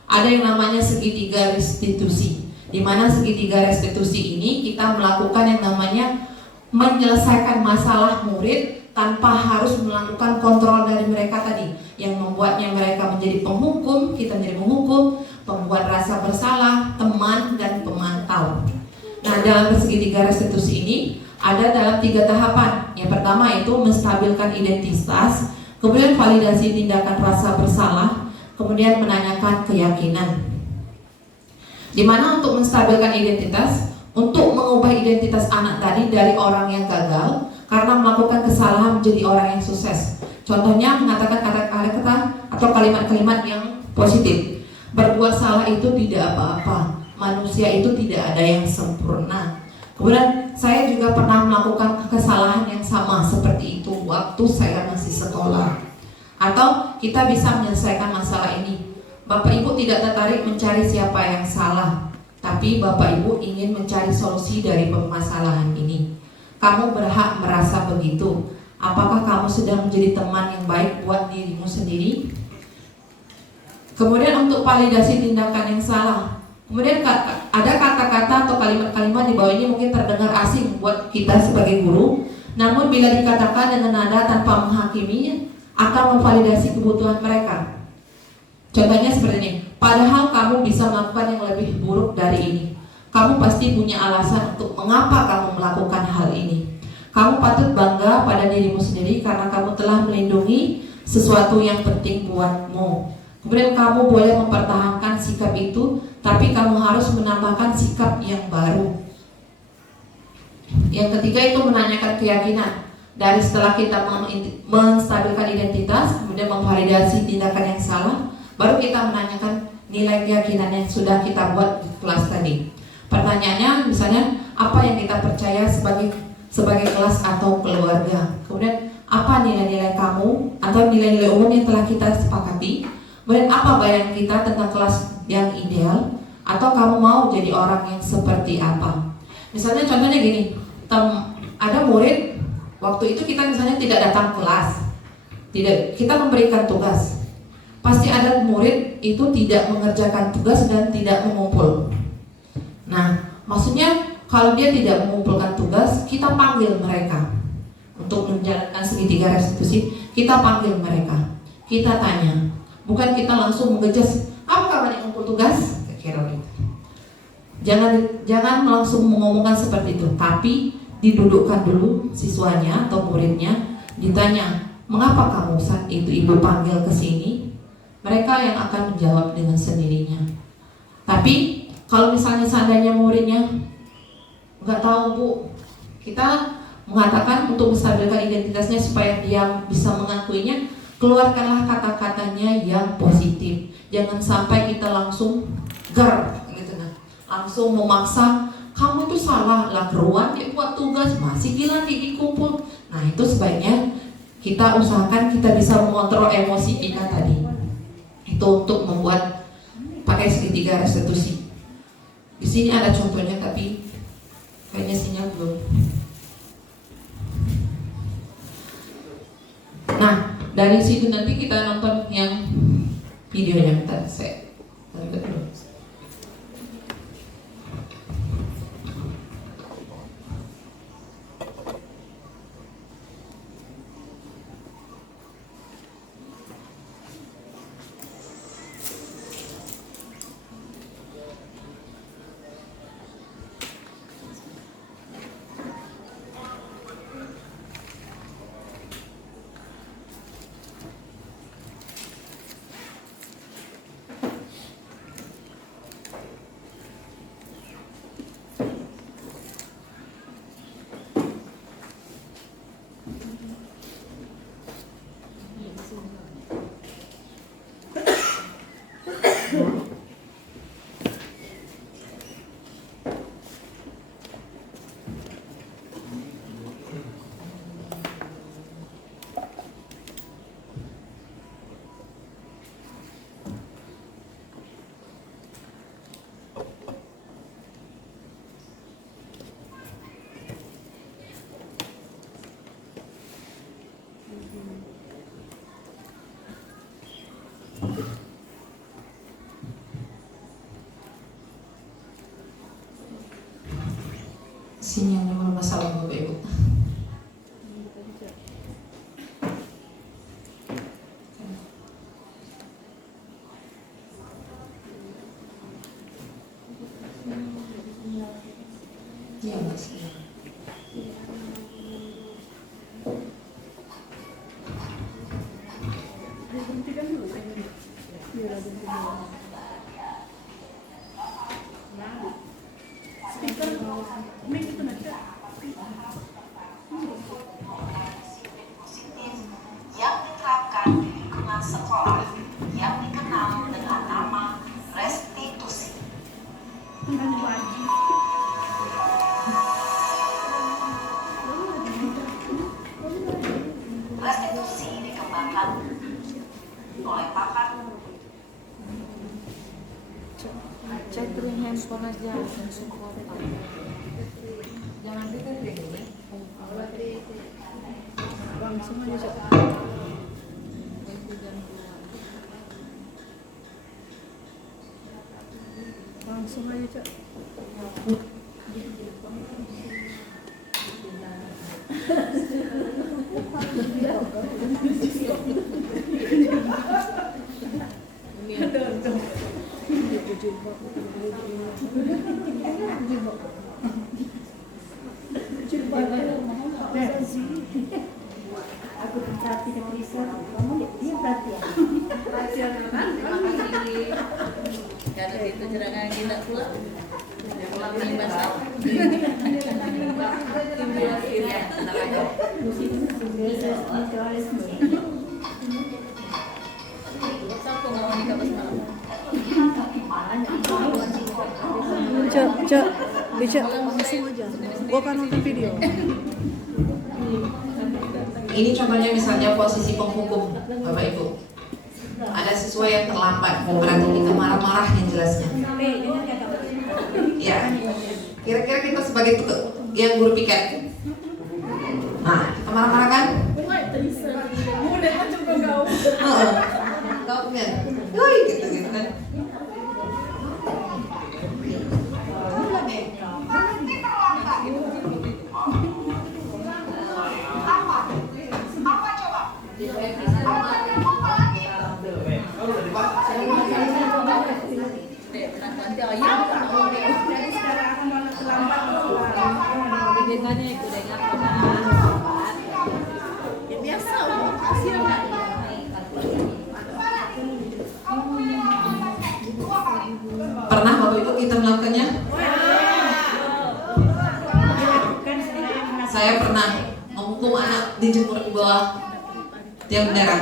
ada yang namanya segitiga restitusi. Di mana segitiga restitusi ini kita melakukan yang namanya menyelesaikan masalah murid tanpa harus melakukan kontrol dari mereka tadi, yang membuatnya mereka menjadi penghukum, kita menjadi penghukum, pembuat rasa bersalah, teman, dan pemantau. Nah, dalam segitiga restitusi ini ada dalam 3 tahapan. Yang pertama itu menstabilkan identitas, kemudian validasi tindakan rasa bersalah, kemudian menanyakan keyakinan. Di mana untuk menstabilkan identitas, untuk mengubah identitas anak tadi dari orang yang gagal karena melakukan kesalahan menjadi orang yang sukses. Contohnya mengatakan kata-kata atau kalimat-kalimat yang positif. Berbuat salah itu tidak apa-apa. Manusia itu tidak ada yang sempurna. Kemudian saya juga pernah melakukan kesalahan yang sama seperti itu waktu saya masih sekolah. Atau kita bisa menyelesaikan masalah ini. Bapak Ibu tidak tertarik mencari siapa yang salah, tapi Bapak Ibu ingin mencari solusi dari permasalahan ini. Kamu berhak merasa begitu. Apakah kamu sedang menjadi teman yang baik buat dirimu sendiri? Kemudian untuk validasi tindakan yang salah. Kemudian ada kata-kata atau kalimat-kalimat di bawah ini mungkin terdengar asing buat kita sebagai guru. Namun bila dikatakan dengan nada tanpa menghakiminya, akan memvalidasi kebutuhan mereka. Contohnya seperti ini. Padahal kamu bisa melakukan yang lebih buruk dari ini. Kamu pasti punya alasan untuk mengapa kamu melakukan hal ini. Kamu patut bangga pada dirimu sendiri karena kamu telah melindungi sesuatu yang penting buatmu. Kemudian kamu boleh mempertahankan sikap itu, tapi kamu harus menambahkan sikap yang baru. Yang ketiga itu menanyakan keyakinan. Dari setelah kita menstabilkan identitas, kemudian memvalidasi tindakan yang salah, baru kita menanyakan nilai keyakinan yang sudah kita buat di kelas tadi. Pertanyaannya misalnya, apa yang kita percaya sebagai kelas atau keluarga. Kemudian apa nilai-nilai kamu atau nilai-nilai umum yang telah kita sepakati. Kemudian apa bayangan kita tentang kelas yang ideal, atau kamu mau jadi orang yang seperti apa. Misalnya contohnya gini, ada murid waktu itu kita misalnya tidak datang kelas, kita memberikan tugas. Pasti ada murid itu tidak mengerjakan tugas dan tidak mengumpul. Nah, maksudnya kalau dia tidak mengumpulkan tugas, kita panggil mereka untuk menjalankan segitiga restitusi. Kita panggil mereka, kita tanya, bukan kita langsung mengejas, apa kamu yang ngumpul tugas? Kira gitu. Jangan langsung mengomongkan seperti itu, tapi didudukkan dulu siswanya atau muridnya, ditanya, mengapa kamu saat itu ibu panggil ke sini? Mereka yang akan menjawab dengan sendirinya. Tapi kalau misalnya seandainya muridnya nggak tahu bu, kita mengatakan untuk menstabilkan identitasnya supaya dia bisa mengakuinya, keluarkanlah kata-katanya yang positif. Jangan sampai kita langsung gitu, langsung memaksa, kamu tuh salah lah, keruan dia buat tugas masih bilang dikumpul. Nah itu sebaiknya kita usahakan kita bisa mengontrol emosi kita tadi. Itu untuk membuat pakai segitiga restitusi. Di sini ada contohnya tapi kayaknya sinyal belum. Nah, dari situ nanti kita nonton yang videonya. Tadi saya lanjut dulu. Sinyalnya bermasalah Bapak Ibu. Iya, Mas. Yang diterapkan di lingkungan sekolah yang dikenal dengan nama restitusi. Restitusi dikembangkan oleh pakar. Cek dulu handphone aja langsung kontak. Jangan kita ini. Langsung aja Cak. Langsung aja Cak. Aku berarti ke Lisa, kamu dia berarti ya. Karena itu jerangan kita pulang. Pulang nih bahasa. Cak, bisa langsung aja. Gua kan nonton video. Ini contohnya misalnya posisi penghukum, Bapak Ibu. Ada siswa yang terlambat, berarti kita marah-marah yang jelasnya. Ya, kira-kira kita sebagai yang guru piket. Nah, kita marah-marah kan? Kau kan? Woi, gitu kan? Pernah Bapak Ibu kita melakukannya? Saya pernah menghukum anak dijemur di bawah tiang bendera.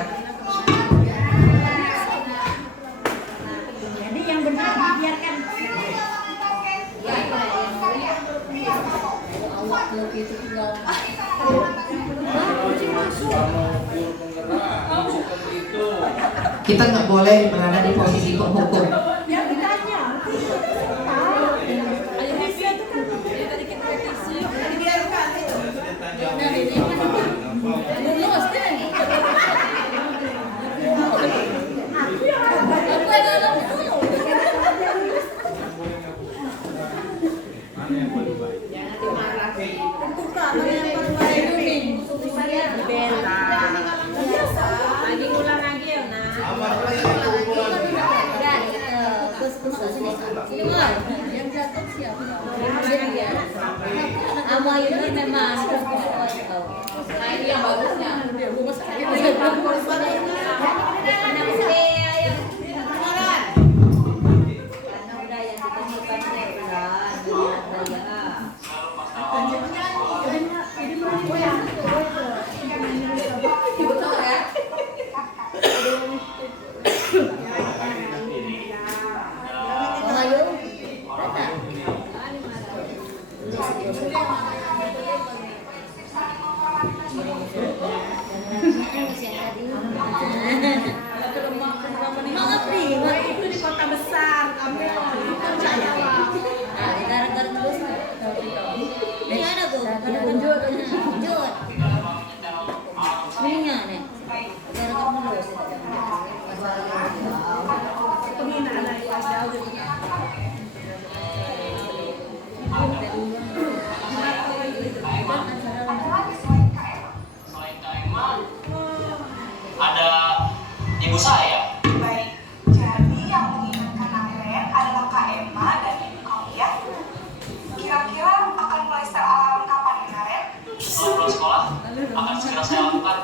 Jadi yang benar dibiarkan. Kita nggak boleh berada di posisi penghukum. Yang ditanya. Yang jatuh siapa? Ama ini memang ini yang bagusnya. Itu di kota besar, kamu percaya? Nah, gara-gara terus. Ini ada tuh, lanjut. Ininya nih. Gara-gara terus. Penghinaan ada ada ibu saya. Baik, jadi yang mengingatkan Karen adalah Kak Emma dan Ibu Kauliah. Kira-kira akan mulai sedang saya lakukan.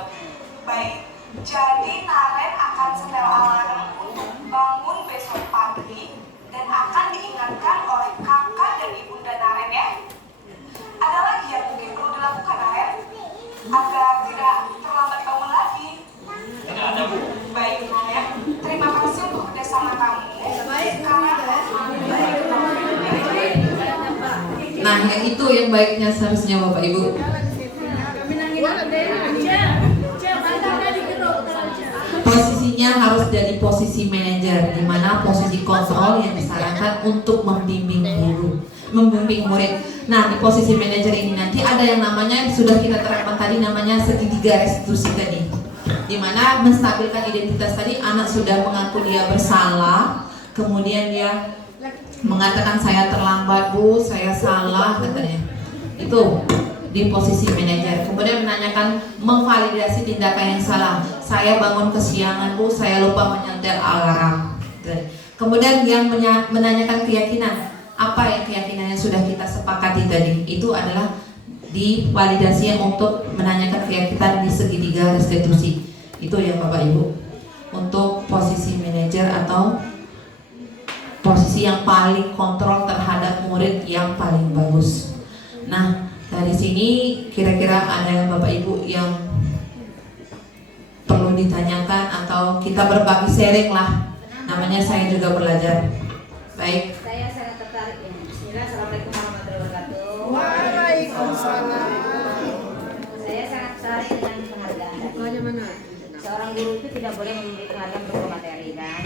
Baik, jadi Naren akan setel alarm untuk bangun besok pagi dan akan diingatkan oleh kakak dan ibunda Naren ya. Ada lagi yang mungkin perlu dilakukan Naren agar tidak terlambat bangun lagi? Tidak ada, Bu. Baik ya, terima kasih untuk kerjasama kamu. Nah, yang itu yang baiknya seharusnya Bapak Ibu. Posisinya harus dari posisi manajer, di mana posisi kontrol yang disarankan untuk membimbing guru, membimbing murid. Nah, di posisi manajer ini nanti ada yang namanya sudah kita terapkan tadi, namanya segitiga restitusi tadi, di mana menstabilkan identitas tadi. Anak sudah mengaku dia bersalah, kemudian dia mengatakan saya terlambat Bu, saya salah katanya. Itu di posisi manajer. Kemudian menanyakan, memvalidasi tindakan yang salah. Saya bangun kesiangan Bu, saya lupa menyetel alarm. Kemudian yang menanyakan keyakinan, apa yang keyakinan yang sudah kita sepakati tadi, itu adalah di validasi yang untuk menanyakan keyakinan di segitiga restitusi. Itu ya Bapak Ibu, untuk posisi manajer atau posisi yang paling kontrol terhadap murid yang paling bagus. Nah, dari sini kira-kira ada yang Bapak Ibu yang perlu ditanyakan atau kita berbagi sharing lah. Namanya saya juga belajar. Baik. Saya sangat tertarik ini. Bismillah, Assalamualaikum warahmatullahi wabarakatuh. Waalaikumsalam. Saya sangat tertarik dengan penghargaan. Bagaimana? Seorang guru itu tidak boleh memberi penghargaan berupa materi kan.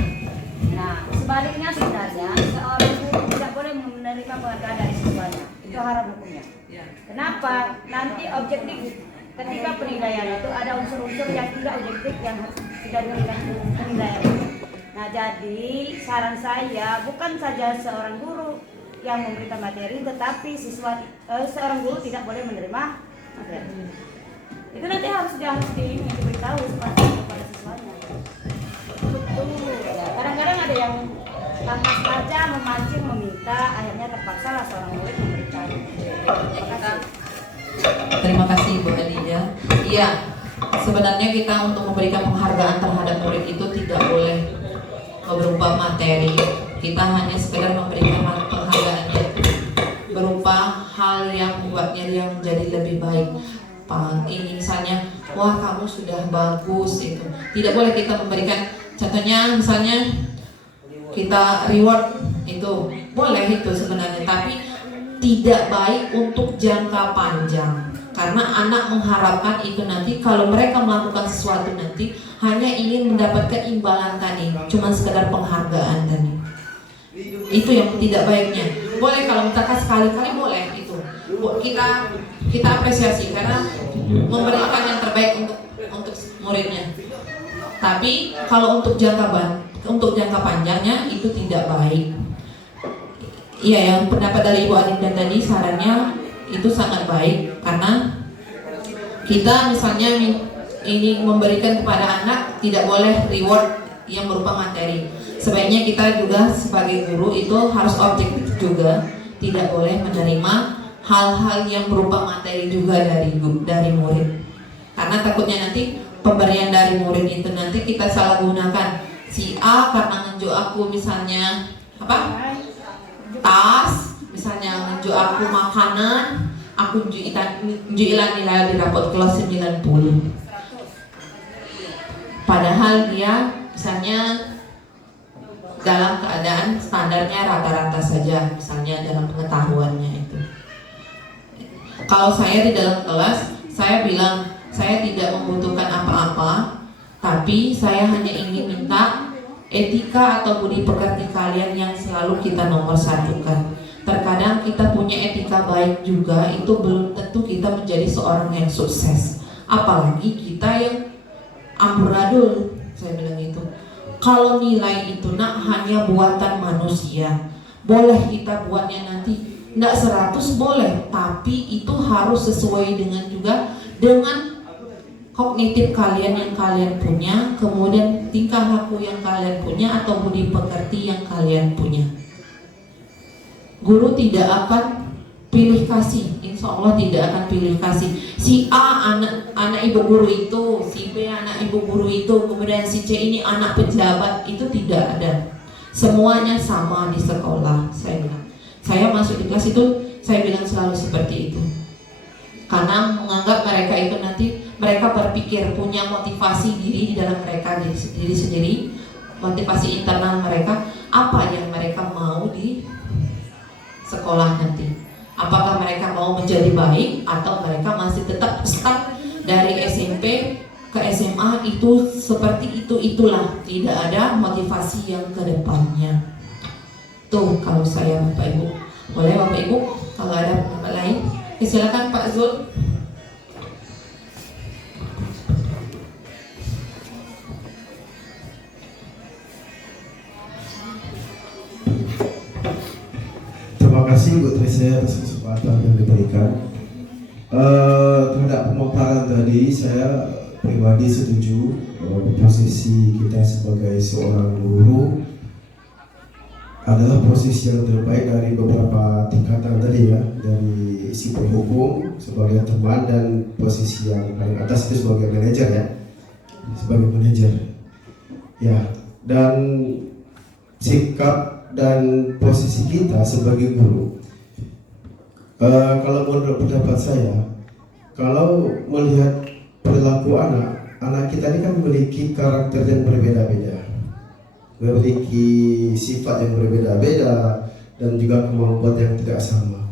Nah, sebaliknya sebenarnya seorang guru tidak boleh menerima penghargaan dari siswanya. Itu haram hukumnya. Kenapa? Nanti objektif ketika penilaian itu ada unsur-unsur yang tidak objektif yang tidak diberikan penilaian itu. Nah, jadi saran saya bukan saja seorang guru yang memberikan materi, tetapi seorang guru tidak boleh menerima materi. Itu nanti harus diberitahu kepada siswanya. Ya, kadang-kadang ada yang tanpa sengaja memancing, meminta, akhirnya terpaksa lah seorang murid memberikan. Terima kasih Bu Adija. Iya, sebenarnya kita untuk memberikan penghargaan terhadap murid itu tidak boleh berupa materi. Kita hanya sekedar memberikan penghargaannya berupa hal yang membuatnya dia menjadi lebih baik. Ini misalnya, wah kamu sudah bagus itu. Tidak boleh kita memberikan, contohnya misalnya kita reward itu boleh itu sebenarnya, tapi tidak baik untuk jangka panjang. Karena anak mengharapkan itu nanti kalau mereka melakukan sesuatu nanti hanya ingin mendapatkan imbalan tadi, cuma sekedar penghargaan tadi. Itu yang tidak baiknya. Boleh kalau misalkan sekali-kali boleh itu. Kita apresiasi karena memberikan yang terbaik untuk muridnya. Tapi kalau untuk jangka panjangnya itu tidak baik. Iya, yang pendapat dari Ibu Adinda tadi sarannya itu sangat baik karena kita misalnya ini memberikan kepada anak tidak boleh reward yang berupa materi. Sebaiknya kita juga sebagai guru itu harus objektif juga, tidak boleh menerima hal-hal yang berupa materi juga dari murid. Karena takutnya nanti pemberian dari murid itu nanti kita salah gunakan. Si A karena ngejuk aku misalnya tas, misalnya ngejuk aku makanan, aku njuilan nilai di rapot kelas 90. Padahal dia misalnya dalam keadaan standarnya rata-rata saja, misalnya dalam pengetahuannya itu. Kalau saya di dalam kelas, saya bilang saya tidak membutuhkan apa-apa, tapi saya hanya ingin minta etika atau budi pekerti kalian yang selalu kita nomor satukan. Terkadang kita punya etika baik juga, itu belum tentu kita menjadi seorang yang sukses. Apalagi kita yang amburadul, saya bilang itu. Kalau nilai itu hanya buatan manusia, boleh kita buatnya nanti tidak 100 boleh, tapi itu harus sesuai dengan kognitif kalian yang kalian punya, kemudian tingkah laku yang kalian punya atau budi pekerti yang kalian punya. Guru tidak akan pilih kasih, insya Allah tidak akan pilih kasih. Si A anak ibu guru itu, si B anak ibu guru itu, kemudian si C ini anak pejabat, itu tidak ada. Semuanya sama di sekolah. Saya bilang, saya masuk di kelas itu, saya bilang selalu seperti itu. Karena menganggap mereka itu nanti mereka berpikir punya motivasi diri di dalam mereka diri sendiri, motivasi internal mereka, apa yang mereka mau di sekolah nanti. Apakah mereka mau menjadi baik atau mereka masih tetap stuck dari SMP ke SMA itu seperti itulah, tidak ada motivasi yang ke depannya. Tuh kalau saya Bapak Ibu. Boleh Bapak Ibu kalau ada pendapat lain? Silakan Pak Zul. Terima kasih Bu Trisha atas kesempatan yang diberikan. Terhadap pemaparan tadi, saya pribadi setuju bahwa posisi kita sebagai seorang guru adalah posisi yang terbaik dari beberapa tingkatan tadi ya, dari si penghukum sebagai teman dan posisi yang paling atas itu sebagai manajer ya, sebagai manajer ya, dan sikap dan posisi kita sebagai guru. Kalau menurut pendapat saya, kalau melihat perilaku anak kita ini kan memiliki karakter yang berbeda-beda, memiliki sifat yang berbeda-beda dan juga kemampuan yang tidak sama.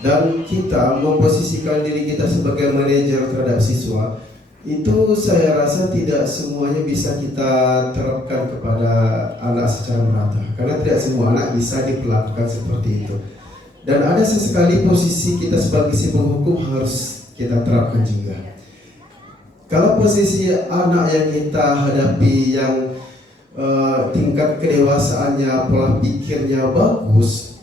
Dan kita memposisikan diri kita sebagai manajer terhadap siswa, itu saya rasa tidak semuanya bisa kita terapkan kepada anak secara merata, karena tidak semua anak bisa diperlakukan seperti itu. Dan ada sesekali posisi kita sebagai si penghukum harus kita terapkan juga. Kalau posisi anak yang kita hadapi yang tingkat kedewasaannya, pola pikirnya bagus,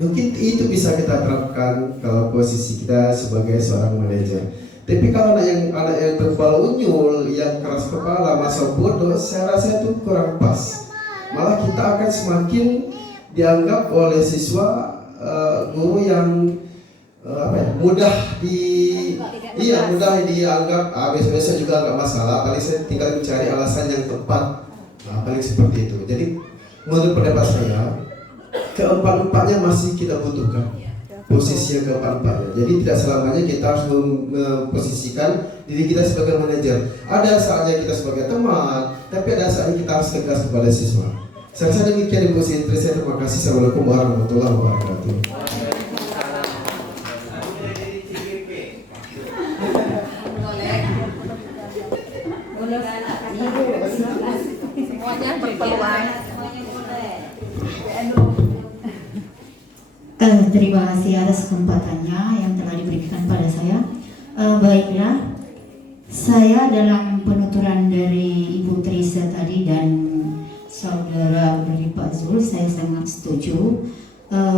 mungkin itu bisa kita terapkan kalau posisi kita sebagai seorang manajer. Tapi kalau anak yang berbau unyul, yang keras kepala, masa bodoh, saya rasa itu kurang pas. Malah kita akan semakin dianggap oleh siswa guru yang mudah dianggap besok-besok juga nggak masalah. Paling saya tinggal mencari alasan yang tepat. Paling seperti itu. Jadi menurut pendapat saya, keempat-empatnya masih kita butuhkan. Posisi yang keempat-empatnya. Jadi tidak selamanya kita harus memposisikan diri kita sebagai manajer. Ada saatnya kita sebagai teman, tapi ada saatnya kita harus tegas kepada siswa. Saya rasa demikian Ibu Sintri. Saya terima kasih. Assalamualaikum warahmatullahi wabarakatuh. Semuanya berpeluang. Terima kasih atas kesempatannya yang telah diberikan pada saya. Baiklah, saya dalam penuturan dari Ibu Trisha tadi dan saudara dari Pak Zul, saya sangat setuju.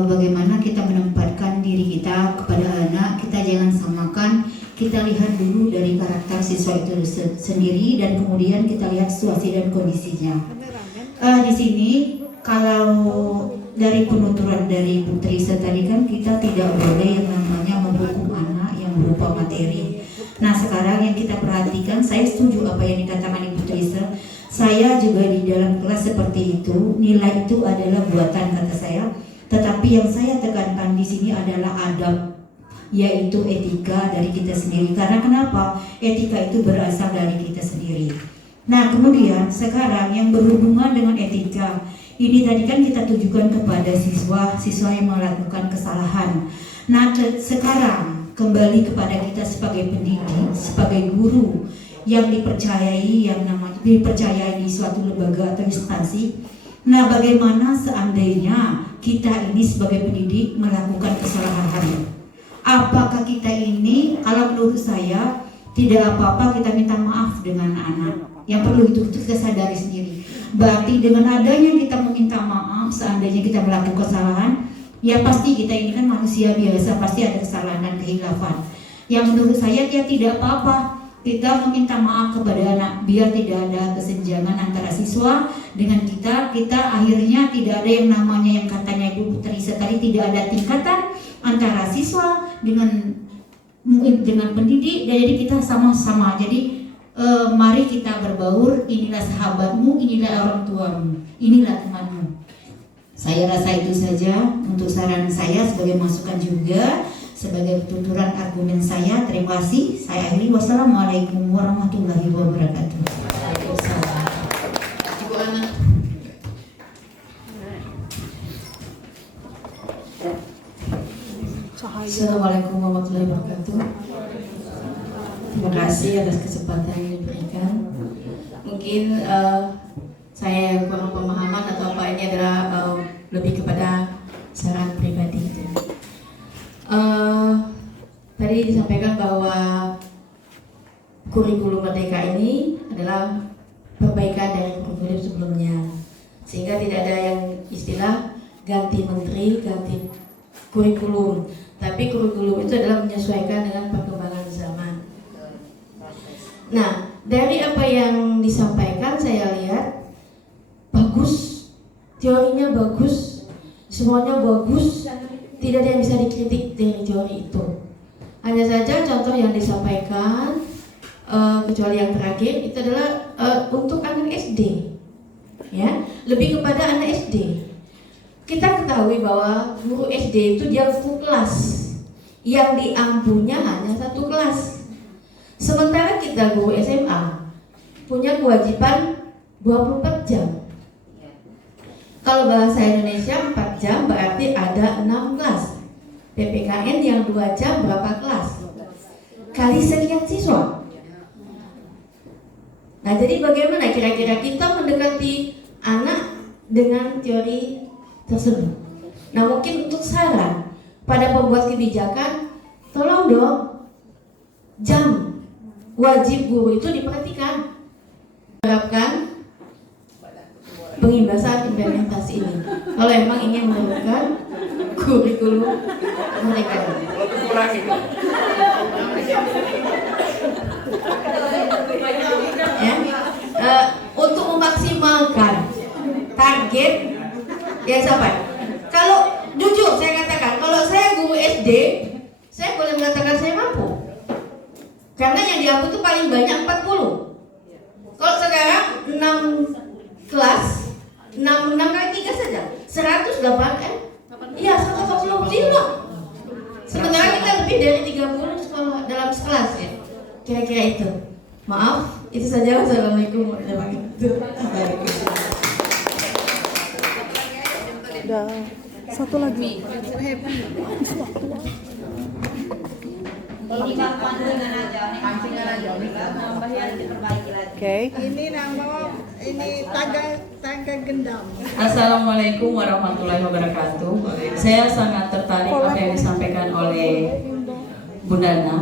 Bagaimana kita menempatkan diri kita kepada anak, kita jangan samakan. Kita lihat dulu dari karakter siswa itu sendiri dan kemudian kita lihat situasi dan kondisinya. Di sini kalau dari penuturan dari Ibu Trisha tadi kan kita tidak boleh yang namanya menghukum anak yang berupa materi. Nah sekarang yang kita perhatikan, saya setuju apa yang dikatakan Ibu Trisha. Saya juga di dalam kelas seperti itu, nilai itu adalah buatan kata saya. Tetapi yang saya tekankan di sini adalah adab, yaitu etika dari kita sendiri. Karena kenapa? Etika itu berasal dari kita sendiri. Nah kemudian sekarang yang berhubungan dengan etika, ini tadi kan kita tujukan kepada siswa yang melakukan kesalahan. Nah sekarang kembali kepada kita sebagai pendidik, sebagai guru yang dipercayai, yang namanya dipercayai di suatu lembaga atau instansi. Nah bagaimana seandainya kita ini sebagai pendidik melakukan kesalahan? Apakah kita ini, kalau menurut saya tidak apa-apa kita minta maaf dengan anak. Yang perlu itu kita sadari sendiri. Berarti dengan adanya kita meminta maaf seandainya kita melakukan kesalahan, ya pasti kita ini kan manusia biasa, pasti ada kesalahan dan kehilafan. Yang menurut saya dia tidak apa-apa kita meminta maaf kepada anak, biar tidak ada kesenjangan antara siswa dengan kita akhirnya tidak ada yang namanya yang katanya Ibu Trisha tadi, tidak ada tingkatan antara siswa dengan pendidik, jadi kita sama-sama. Jadi mari kita berbaur, inilah sahabatmu, inilah orang tuamu, inilah temanmu. Saya rasa itu saja untuk saran saya sebagai masukan juga, sebagai tuturan argumen saya. Terima kasih. Saya akhiri. Wassalamualaikum warahmatullahi wabarakatuh. Waalaikumsalam. Ibu Ana. Assalamualaikum warahmatullahi wabarakatuh. Terima kasih atas kesempatan yang diberikan. Mungkin saya yang kurang pemahaman atau apa, ini adalah lebih kepada saran pribadi. Tadi disampaikan bahwa kurikulum Merdeka ini adalah perbaikan dari kurikulum sebelumnya, sehingga tidak ada yang istilah ganti menteri, ganti kurikulum, tapi kurikulum itu adalah menyesuaikan dengan perkembangan zaman. Nah, dari apa yang disampaikan saya lihat bagus, teorinya bagus, semuanya bagus, tidak ada yang bisa dikritik dari teori itu. Hanya saja contoh yang disampaikan, kecuali yang terakhir, itu adalah untuk anak SD, ya, lebih kepada anak SD. Kita ketahui bahwa guru SD itu dia full kelas, yang diampunya hanya 1 kelas. Sementara kita guru SMA punya kewajiban 24 jam. Kalau bahasa Indonesia 4 jam berarti ada 6 kelas. PPKN yang 2 jam berapa kelas? Kali sekian siswa. Nah, jadi bagaimana kira-kira kita mendekati anak dengan teori tersebut? Nah, mungkin untuk saran pada pembuat kebijakan, tolong dong jam wajib guru itu diperhatikan. Harapkan pengimbasan implementasi ini. Kalau emang ingin menurunkan kurikulum mereka. Ya, untuk memaksimalkan target ya sampai. Kalau jujur saya katakan, kalau saya guru SD, saya boleh mengatakan saya mampu. Karena yang diampu itu paling banyak 40. Kalau sekarang 6 kelas, 6 kali 3 saja 108 iya 140 siswa. Sementara kita lebih dari 30 sekolah dalam kelas ya. Kira-kira itu. Maaf, itu saja. Wassalamualaikum warahmatullahi wabarakatuh. Ada satu lagi. Ini kan pancingan aja, tambahan diperbaiki lagi. Oke. Ini nama ini tangga gendam. Assalamualaikum warahmatullahi wabarakatuh. Saya sangat tertarik apa yang disampaikan oleh Bunda Ana.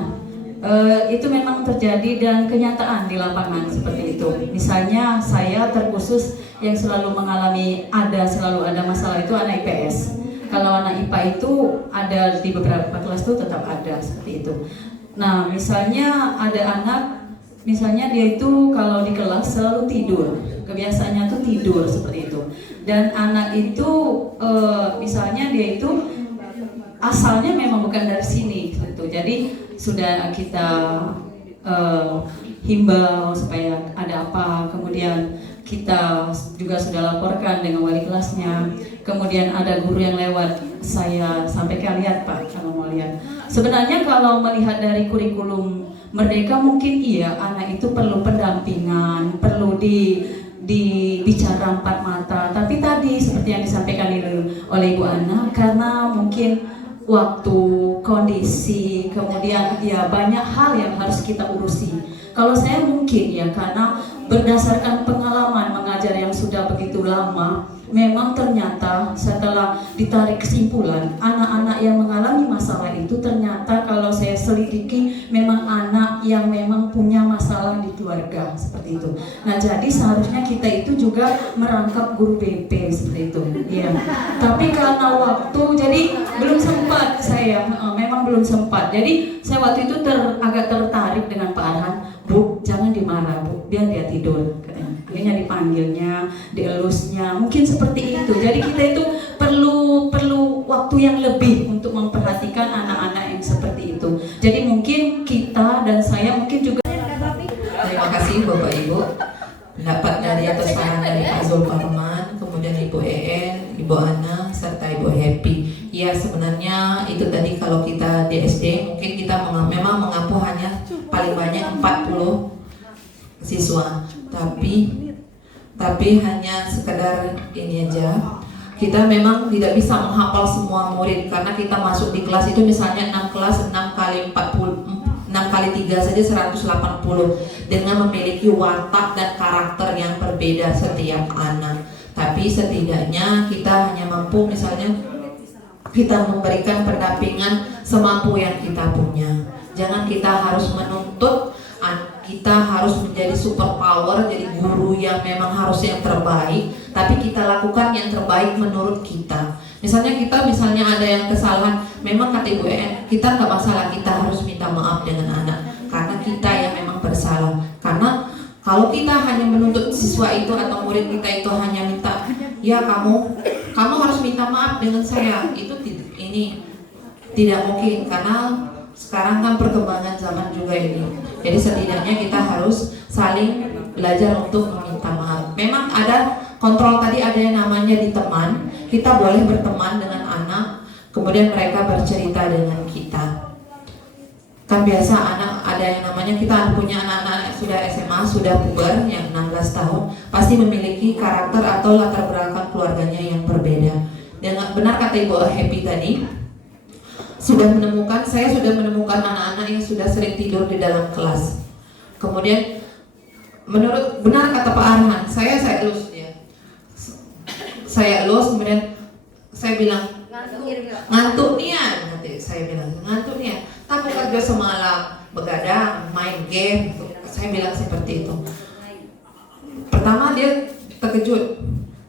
Itu memang terjadi dan kenyataan di lapangan seperti itu. Misalnya saya terkhusus yang selalu mengalami selalu ada masalah itu anak IPS. Kalau anak IPA itu ada di beberapa kelas itu tetap ada seperti itu. Nah, misalnya ada anak, misalnya dia itu kalau di kelas selalu tidur, kebiasaannya tuh tidur seperti itu. Dan anak itu misalnya dia itu asalnya memang bukan dari sini gitu. Jadi sudah kita himbau supaya ada apa, kemudian kita juga sudah laporkan dengan wali kelasnya. Kemudian ada guru yang lewat, saya sampaikan, lihat Pak kalau mau lihat. Sebenarnya kalau melihat dari kurikulum Merdeka mungkin iya anak itu perlu pendampingan, perlu dibicara 4 mata. Tapi tadi seperti yang disampaikan oleh Ibu Ana, karena mungkin waktu, kondisi, kemudian ya banyak hal yang harus kita urusi. Kalau saya mungkin ya karena berdasarkan pengalaman mengajar yang sudah begitu lama, memang ternyata setelah ditarik kesimpulan, anak-anak yang mengalami masalah itu ternyata kalau saya selidiki memang anak yang memang punya masalah di keluarga seperti itu. Nah, jadi seharusnya kita itu juga merangkap guru BP seperti itu. Iya. Tapi karena waktu, jadi belum sempat saya, memang belum sempat. Jadi saya waktu itu agak tertarik dengan Pak Arhan, Bu, jangan dimarah Bu, biar dia tidur katanya. Akhirnya dipanggilnya, dielusnya, mungkin seperti itu. Jadi kita itu perlu waktu yang lebih untuk memperhatikan Zulkarman, kemudian Ibu En, Ibu Ana, serta Ibu Happy. Ya sebenarnya itu tadi kalau kita di SD mungkin kita memang mengampu hanya paling banyak 40 siswa, tapi hanya sekedar ini aja. Kita memang tidak bisa menghafal semua murid karena kita masuk di kelas itu misalnya 6 kelas 6 kali 3 saja 180 dengan memiliki watak dan karakter yang berbeda setiap anak. Tapi setidaknya kita hanya mampu misalnya kita memberikan pendampingan semampu yang kita punya. Jangan kita harus menuntut kita harus menjadi super power, jadi guru yang memang harus yang terbaik, tapi kita lakukan yang terbaik menurut kita. Misalnya ada yang kesalahan, memang kata Ibu En, kita nggak masalah, kita harus minta maaf dengan anak karena kita yang memang bersalah. Karena kalau kita hanya menuntut siswa itu atau murid kita itu hanya minta, ya kamu harus minta maaf dengan saya, itu ini tidak mungkin karena sekarang kan perkembangan zaman juga ini. Jadi setidaknya kita harus saling belajar untuk meminta maaf. Memang ada kontrol tadi, ada yang namanya di teman. Kita boleh berteman dengan anak, kemudian mereka bercerita dengan kita. Kan biasa anak ada yang namanya kita punya anak-anak sudah SMA, sudah puber yang 16 tahun, pasti memiliki karakter atau latar belakang keluarganya yang berbeda. Dengan benar kata Ibu Happy tadi, saya sudah menemukan anak-anak yang sudah sering tidur di dalam kelas. Kemudian benar kata Pak Arhan, saya elus dia. Saya elus, kemudian saya bilang ngantuk nian, nanti saya bilang ngantuk nian. Kamu kerja semalam, begadang, main game. Saya bilang seperti itu. Pertama dia terkejut,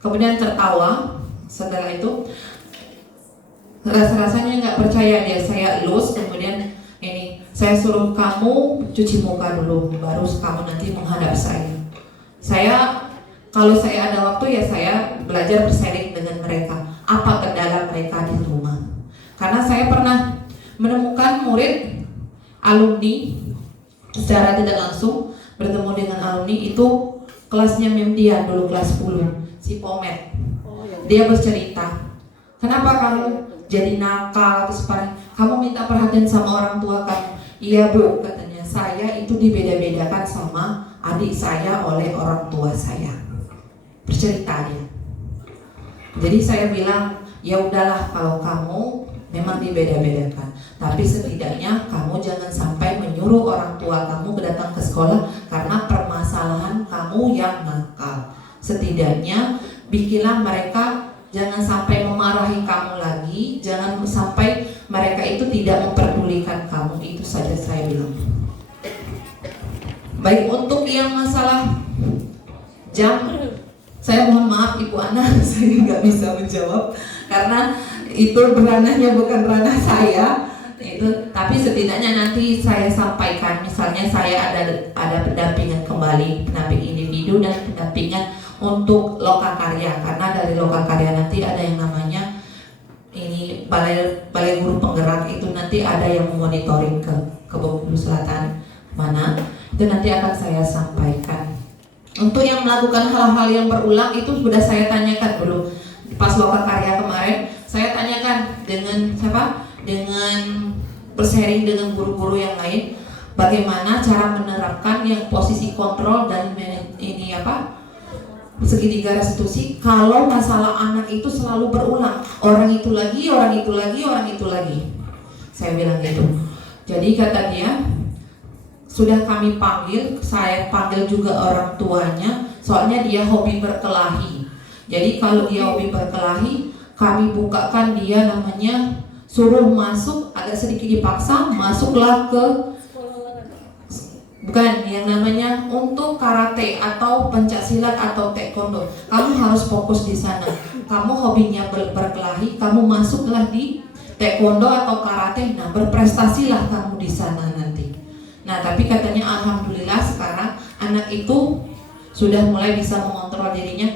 kemudian tertawa. Setelah itu rasanya nggak percaya dia. Saya elus, kemudian saya suruh kamu cuci muka dulu, baru kamu nanti menghadap saya. Kalau saya ada waktu ya saya belajar bersharing dengan mereka apa kendala mereka di rumah. Karena saya pernah menemukan murid alumni secara tidak langsung bertemu dengan alumni itu kelasnya Memdian dulu kelas 10, si Pomet. Dia bercerita, kenapa kamu jadi nakal, terus kamu minta perhatian sama orang tua kamu. Iya Bu, katanya saya itu dibeda-bedakan sama adik saya oleh orang tua saya. Bercerita dia. Jadi saya bilang, ya udahlah kalau kamu memang dibeda-bedakan, tapi setidaknya kamu jangan sampai menyuruh orang tua kamu datang ke sekolah karena permasalahan kamu yang nakal. Setidaknya bikinlah mereka jangan sampai memarahi kamu lagi, jangan sampai mereka itu tidak memperdulikan kamu. Itu saja saya bilang. Baik, untuk yang masalah jam, saya mohon maaf Ibu Ana, saya nggak bisa menjawab karena itu ranahnya bukan ranah saya. Tapi setidaknya nanti saya sampaikan, misalnya saya ada pendampingan kembali, pendamping individu dan pendampingan untuk lokakarya, karena dari lokakarya nanti ada yang namanya ini balai guru penggerak, itu nanti ada yang memonitoring ke Bengkulu Selatan mana, itu nanti akan saya sampaikan. Untuk yang melakukan hal-hal yang berulang itu sudah saya tanyakan dulu pas lokakarya kemarin, saya tanyakan dengan bersharing dengan guru-guru yang lain bagaimana cara menerapkan yang posisi kontrol dan segitiga restitusi kalau masalah anak itu selalu berulang, orang itu lagi. Saya bilang gitu. Jadi kata dia, sudah kami panggil, saya panggil juga orang tuanya, soalnya dia hobi berkelahi. Jadi kalau dia hobi berkelahi, kami bukakan dia namanya, suruh masuk, agak sedikit dipaksa, masuklah ke bukan yang namanya untuk karate atau pencaksilat atau taekwondo. Kamu harus fokus di sana. Kamu hobinya berkelahi, kamu masuklah di taekwondo atau karate. Nah, berprestasilah kamu di sana nanti. Nah, tapi katanya alhamdulillah sekarang anak itu sudah mulai bisa mengontrol dirinya,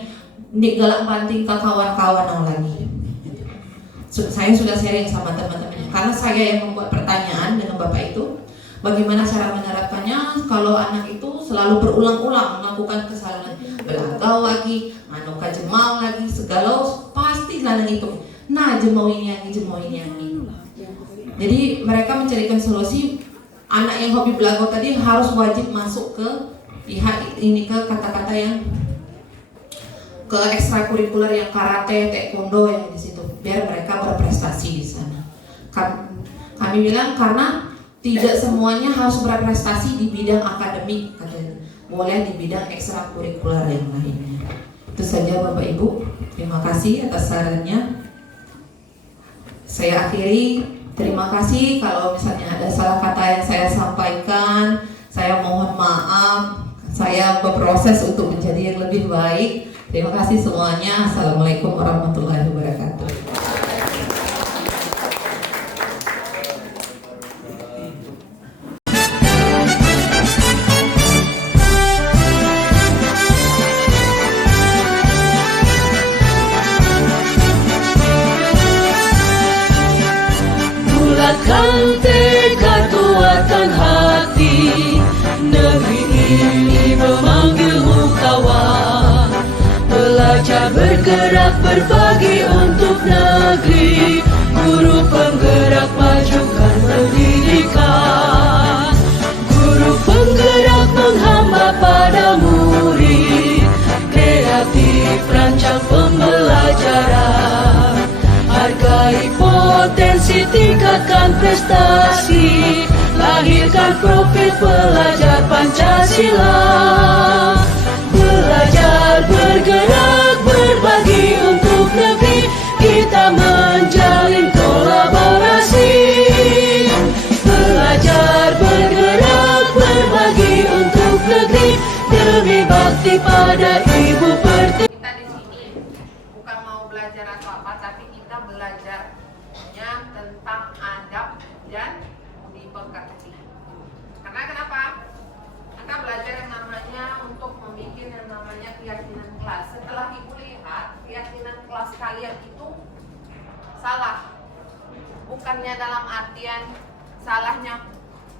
nggak galak banting ke kawan-kawan lagi. Saya sudah sharing sama teman-temannya karena saya yang membuat pertanyaan dengan bapak itu. Bagaimana cara menerapkannya kalau anak itu selalu berulang-ulang melakukan kesalahan, belagau lagi, anu kajemau lagi segala pasti ladang itu. Nah jemau ini yang ini. Jadi mereka mencarikan solusi. Anak yang hobi belago tadi harus wajib masuk ke pihak ini, ke kata-kata yang ke ekstrakurikuler yang karate, taekwondo yang di situ, biar mereka berprestasi di sana. Kami bilang karena tidak semuanya harus berprestasi di bidang akademik, katanya. Boleh di bidang ekstrakurikuler yang lainnya. Itu saja Bapak Ibu. Terima kasih atas sarannya. Saya akhiri. Terima kasih kalau misalnya ada salah kata yang saya sampaikan. Saya mohon maaf. Saya berproses untuk menjadi yang lebih baik. Terima kasih semuanya. Assalamualaikum warahmatullahi wabarakatuh. Bulatkan tekad, kuatkan hati. Negeri ini memanggilmu kawan. Belajar, bergerak, berbagi untuk negeri. Guru penggerak, majukan pendidikan. Guru penggerak menghamba pada murid. Kreatif, rancang pembelajaran. Hargai potensi, tingkatkan prestasi. Lahirkan profil pelajar Pancasila. Belajar, bergerak, berbagi untuk negeri. Kita menjalin kolaborasi. Belajar, bergerak, berbagi untuk negeri. Demi bakti pada Ibu Pertiwi. Kita di sini bukan mau belajar atau apa, tapi kita belajarnya tentang adab dan budi pekerti. Karena kenapa? Kita belajar yang namanya untuk membuat yang namanya keyakinan kelas. Setelah Ibu lihat keyakinan kelas kalian itu salah, bukannya dalam artian salahnya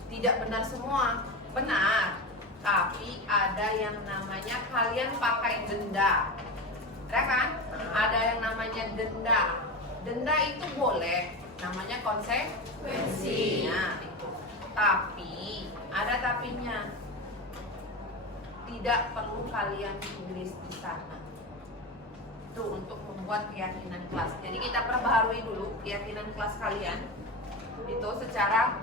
tidak benar semua, benar. Tapi ada yang namanya kalian pakai denda, ya kan? Ada yang namanya denda. Denda itu boleh, namanya konsekuensi. Nah, itu. Tapi ada tapinya. Tidak perlu kalian tulis di sana. Itu untuk membuat keyakinan kelas. Jadi kita perbaharui dulu keyakinan kelas kalian. Itu secara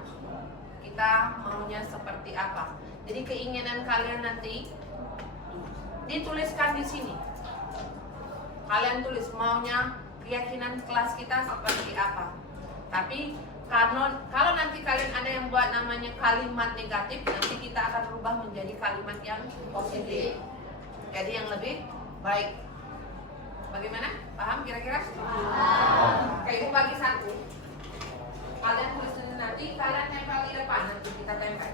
kita maunya seperti apa. Jadi keinginan kalian nanti dituliskan di sini. Kalian tulis maunya keyakinan kelas kita seperti apa. Tapi kalau nanti kalian ada yang buat namanya kalimat negatif, nanti kita akan rubah menjadi kalimat yang positif. Jadi yang lebih baik. Bagaimana? Paham kira-kira? Oke, Ibu bagi satu. Kalian tulis nanti, kalian tempel di depan, nanti kita tempel.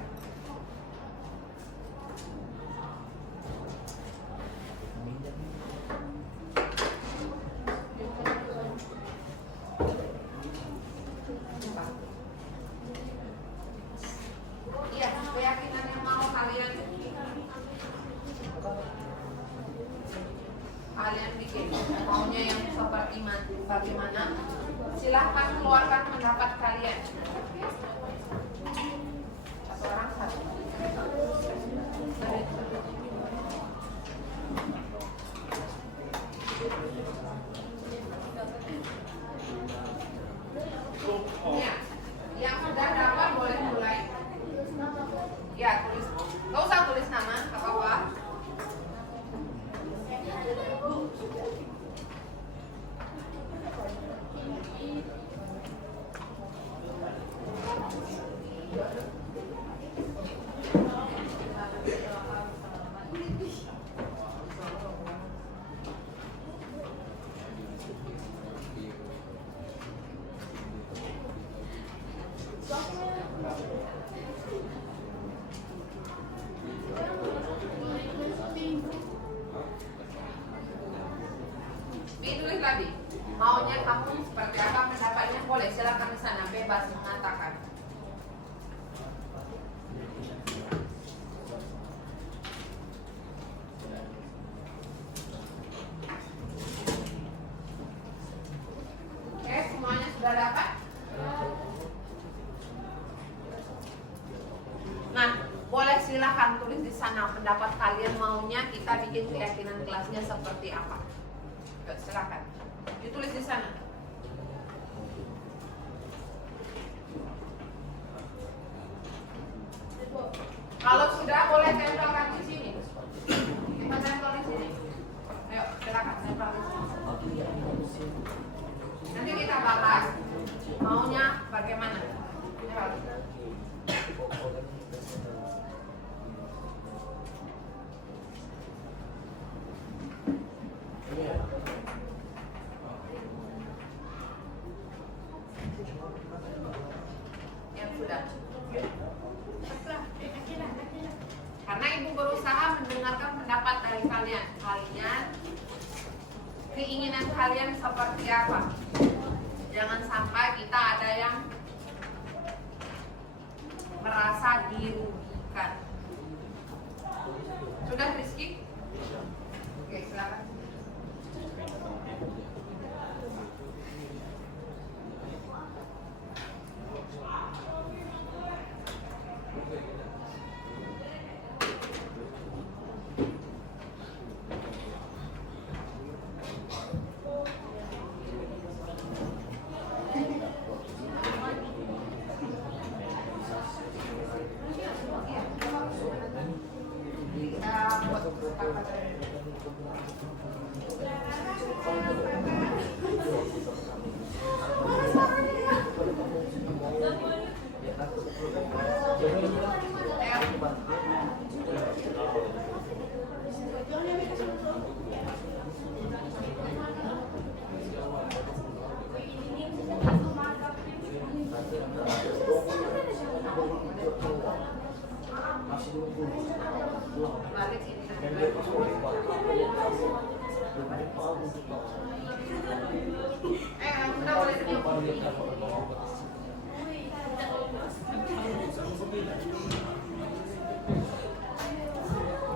Iya, keyakinan yang mau kalian bikin, maunya yang seperti bagaimana? Silahkan keluarkan pendapat kalian. Satu orang satu. Ya, yang sudah dapat boleh mulai. Ya, tulis. Gak usah tulis nama, gak apa-apa. Tulis tadi, maunya kamu seperti apa, pendapatnya boleh, silakan di sana bebas mengatakan. pendapat kalian maunya kita bikin keyakinan kelasnya seperti apa. Silakan ditulis di sana. Kalau sudah boleh tempelkan di sini. Kita tempel di sini. Ayo silakan tempel di sini. Nanti kita bahas maunya bagaimana. Yang sudah. Karena ibu berusaha mendengarkan pendapat dari kalian. Keinginan kalian seperti apa? Jangan sampai kita ada yang merasa dirugikan. Sudah Rizky? Oke, silakan.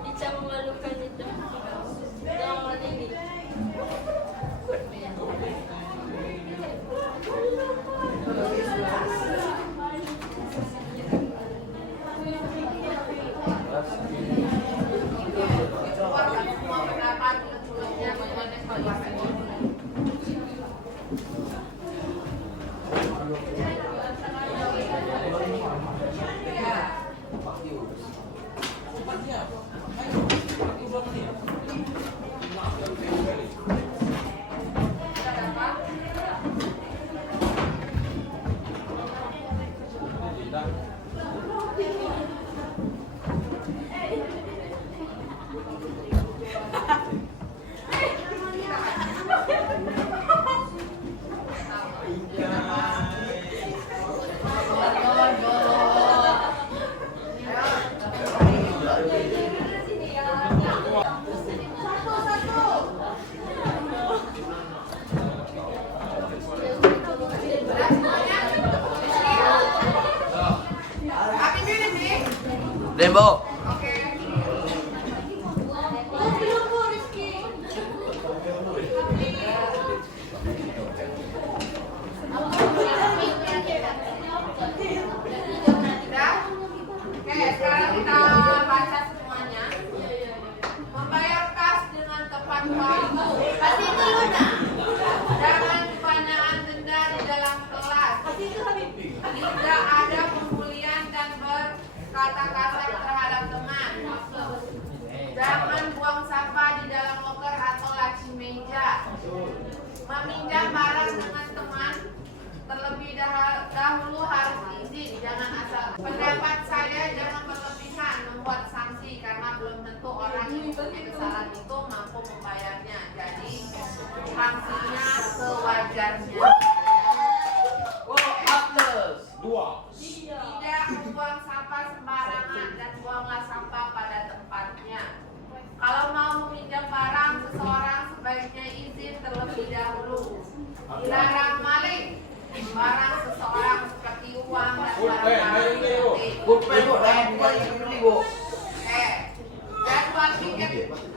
Bisa memalukan itu. Jangan ini. Dembo. Sekarang kita baca semuanya. Membayar kas dengan tepat waktu. Pasti itu Luna. Jangan kebanyakan denda di dalam kelas. Tidak ada pemulihan dan berkata kasar terhadap teman. Jangan buang sampah di dalam loker atau laci meja. Meminjam barang dengan teman terlebih dahulu harus izin, jangan asal. Pendapat saya jangan berlebihan membuat sanksi karena belum tentu orang yang mempunyai kesalahan itu mampu membayarnya. Jadi sanksinya sewajarnya. Tidak membuang sampah sembarangan dan buanglah sampah pada tempatnya. Kalau mau meminjam barang seseorang sebaiknya izin terlebih dahulu. Dilarang maling. Barang seseorang seperti uang dan barang-barang jadwal piket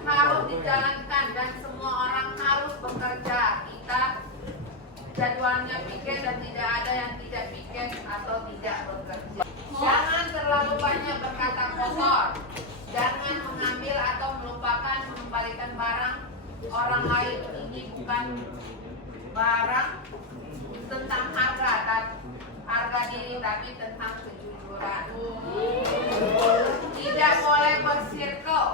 harus dijalankan dan semua orang harus bekerja. Kita jadwalnya piket dan tidak ada yang tidak piket atau tidak bekerja. Jangan terlalu banyak berkata kotor. Jangan mengambil atau melupakan mengembalikan barang orang lain. Ini bukan barang tentang harga diri, tapi tentang kejujuran. Tidak boleh bersirkel,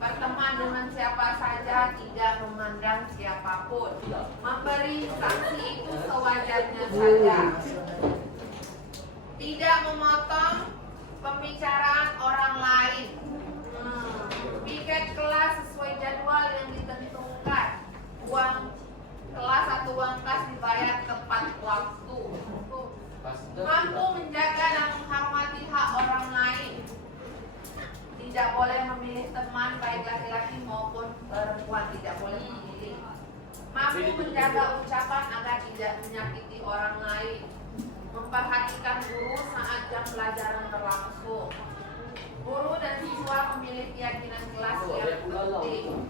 berteman dengan siapa saja, tidak memandang siapapun. Memberi sanksi itu sewajarnya saja. Tidak memotong pembicaraan orang lain. Piket kelas sesuai jadwal yang ditentukan. Uang kelas atau uang kas dibayar tepat waktu. Mampu menjaga dan menghormati hak orang lain. Tidak boleh memilih teman baik laki-laki maupun perempuan, tidak boleh memilih. Mampu menjaga ucapan agar tidak menyakiti orang lain. Memperhatikan guru saat jam pelajaran berlangsung. Guru dan siswa memilih keyakinan kelas yang penting.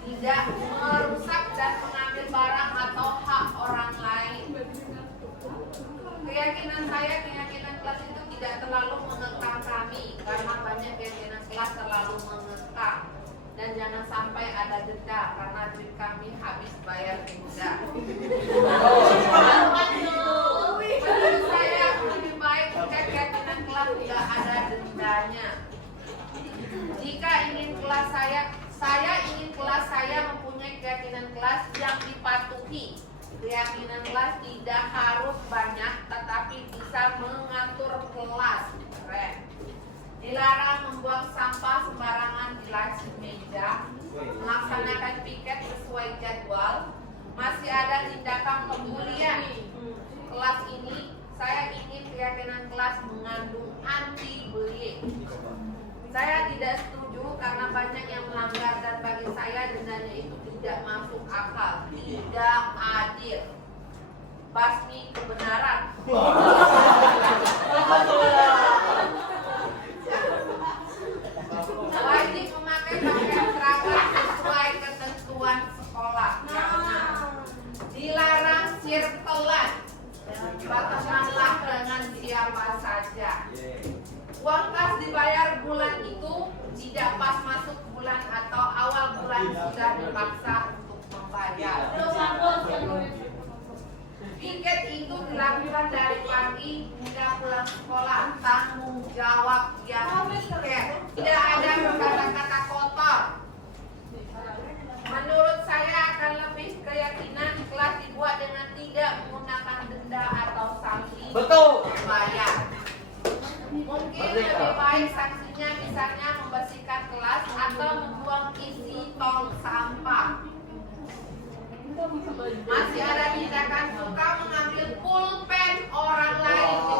Tidak merusak dan mengambil barang atau hak orang lain. Keyakinan kelas itu tidak terlalu mengekang kami, karena banyak keyakinan kelas terlalu mengekang. Dan jangan sampai ada denda, karena duit kami habis bayar denda. Menurut saya lebih baik jika keyakinan kelas tidak ada dendanya. Jika ingin kelas saya ingin kelas saya mempunyai keyakinan kelas yang dipatuhi. Keyakinan kelas tidak harus banyak, tetapi bisa mengatur kelas. Keren. Dilarang membuang sampah sembarangan di laci meja. Melaksanakan piket sesuai jadwal. Masih ada tindakan pembulian. Kelas ini saya ingin keyakinan kelas mengandung anti-bullying. Saya tidak setuju karena banyak yang melanggar, dan bagi saya dendanya itu tidak masuk akal, tidak adil. Basmi kebenaran. Wajib memakai pakaian seragam sesuai ketentuan sekolah. Dilarang sirkelan. Bertemanlah dengan siapa saja. Uang kas dibayar bulan itu tidak pas masuk bulan atau awal bulan sudah dipaksa untuk membayar. Piket itu dilakukan dari pagi hingga pulang sekolah. Tanggung jawab yang piket. Tidak ada kata-kata kotor. Menurut saya akan lebih keyakinan kelas dibuat dengan tidak menggunakan denda atau sanksi bayar. Mungkin lebih baik sanksinya misalnya membersihkan kelas atau membuang isi tong sampah. Masih ada tindakan suka mengambil pulpen orang lain di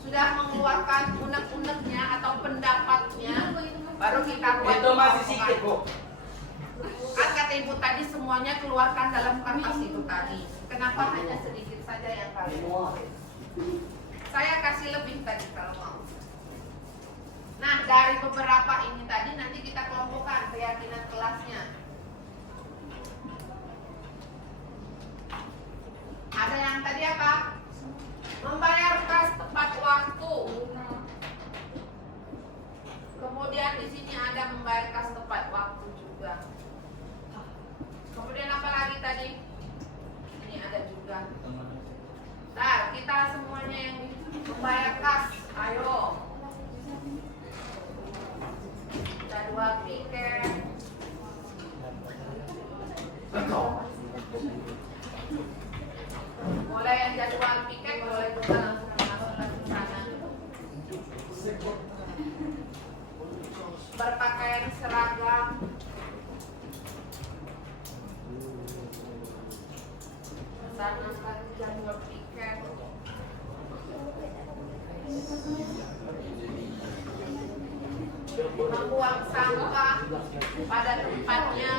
sudah mengeluarkan unek-uneknya atau pendapatnya, baru kita buat. Itu masih sedikit, Bu. Kan kata ibu tadi semuanya keluarkan dalam kertas itu tadi. Kenapa hanya sedikit saja yang kalian nulis? Saya kasih lebih tadi kalau mau. Nah, dari beberapa ini tadi nanti kita kelompokkan keyakinan kelasnya. Ada yang tadi apa? Membayar kas tepat waktu. Kemudian di sini ada membayar kas tepat waktu juga. Kemudian apa lagi tadi? Ini ada juga. Nah, kita semuanya yang membayar kas, ayo. Jadwal piket. Mulai yang jadwal piket boleh juga langsung masuk ke sana. Berpakaian seragam. Melaksanakan jadwal piket. Membuang sampah pada tempatnya.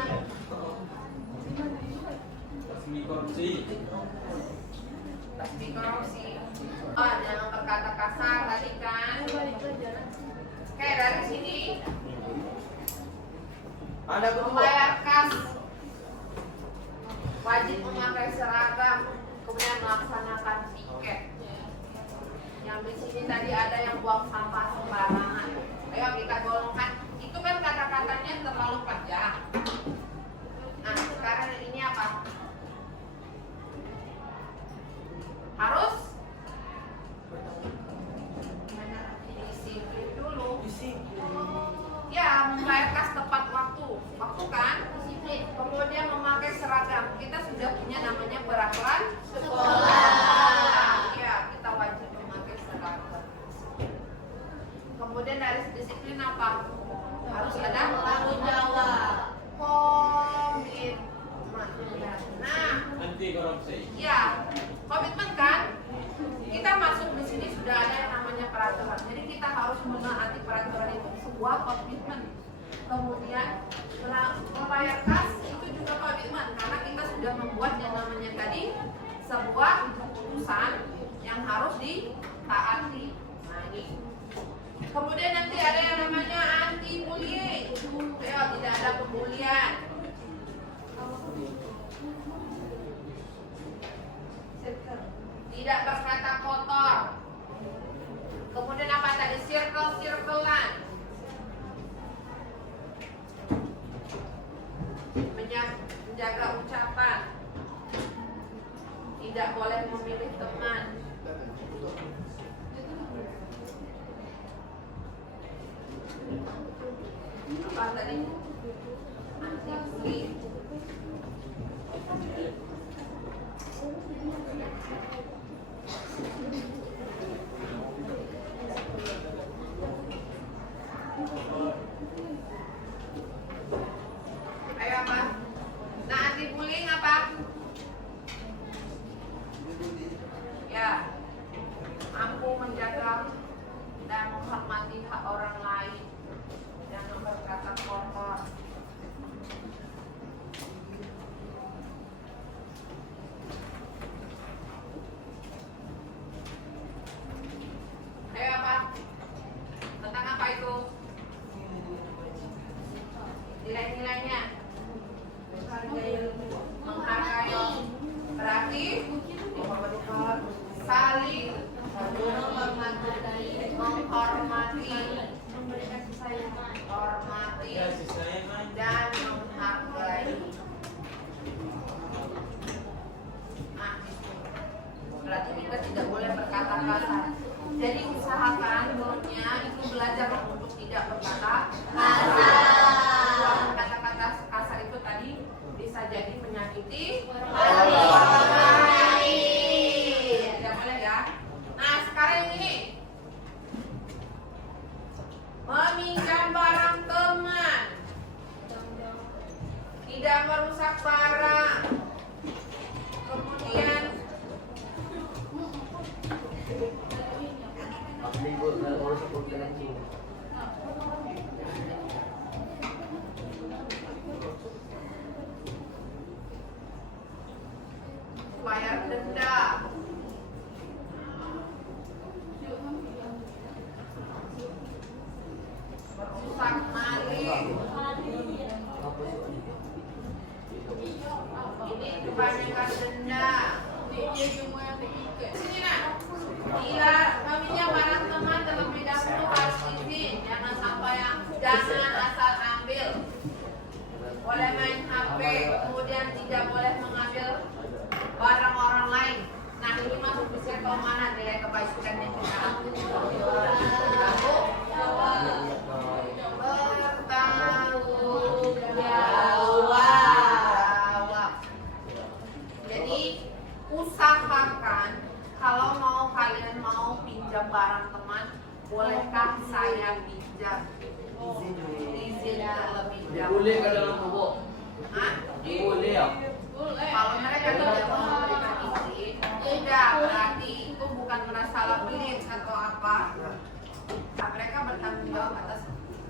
Basmi korupsi. Oh, jangan berkata kasar tadi kan. Oke, dari sini membayar kas, wajib memakai seragam, kemudian melaksanakan piket. yang di sini tadi ada yang buang sampah sembarangan. Ayo kita golongkan. Itu kan kata-katanya terlalu panjang. Nah, sekarang ini apa? Harus disiplin dulu. Ya, membayar kas tepat waktu. Waktu kan? Disiplin. Kemudian memakai seragam. Kita sudah punya namanya peraturan sekolah. Ya, kita wajib memakai seragam. Kemudian dari disiplin apa? Harus ada tanggung jawab. Komitmen. Nah, Anti korupsi. ya, komitmen kan? Kita masuk di sini sudah ada yang namanya peraturan. Jadi kita harus menaati peraturan itu sebuah komitmen. Kemudian membayar kas itu juga komitmen karena kita sudah membuat yang namanya tadi sebuah keputusan yang harus ditaati. Nah ini. Kemudian nanti ada yang namanya anti bullying. Ayo, tidak ada pembulian. Tidak berkata kotor. Kemudian apa tadi? Circle-circlean. Menjaga ucapan. Tidak boleh memilih teman. Apa tadi? Anti-bullying. Ayo apa? Nah, anti-bullying apa? Ya, mampu menjaga dan menghormati hak orang lain. Jangan berkata kotor. Ayo apa? Tentang apa itu? Nilai-nilainya menghargai, berarti saling menghormati, dan menghargai. Nah, berarti kita tidak boleh berkata kasar. Jadi usahakan mulutnya itu belajar untuk tidak berkata kasar. Kata-kata kasar itu tadi bisa jadi menyakiti orang lain. Tidak boleh ya. Nah, sekarang ini meminjam barang teman, tidak merusak barang. Kemudian bayar denda. Merusak maling. Ini kebanyakan denda. Sini nak. Bila meminjam barang teman terlebih dahulu harus izin. Jangan asal ambil. Boleh main HP, kemudian tidak boleh mengambil barang orang lain. Nah, ini masuk di circle mana nilai kebajikannya kita? Bertanggung jawab. Jadi usahakan kalau kalian mau pinjam barang teman, bolehkah saya pinjam? Izin terlebih dahulu. Boleh ke dalam bubuk? Hah? Boleh ya? Kalau mereka tidak mau memberikan izin, tidak berarti itu bukan salah pelit atau apa. Nah, mereka bertanggung jawab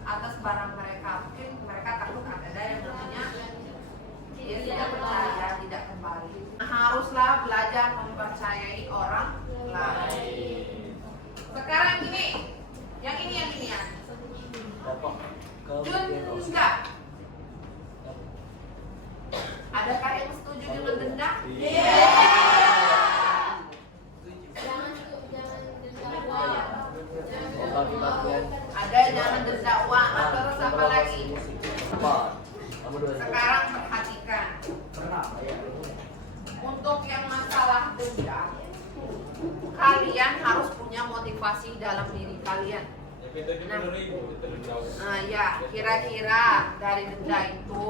atas barang mereka. Mungkin mereka takut ada yang namanya dia tidak percaya, tidak kembali. Haruslah belajar mempercayai orang lain. Sekarang gini, yang ini ya. Denda. Adakah yang setuju dengan denda? Jangan denda Sekarang perhatikan. Untuk yang masalah dendam, kalian harus punya motivasi dalam diri kalian. Nah ya, kira-kira dari denda itu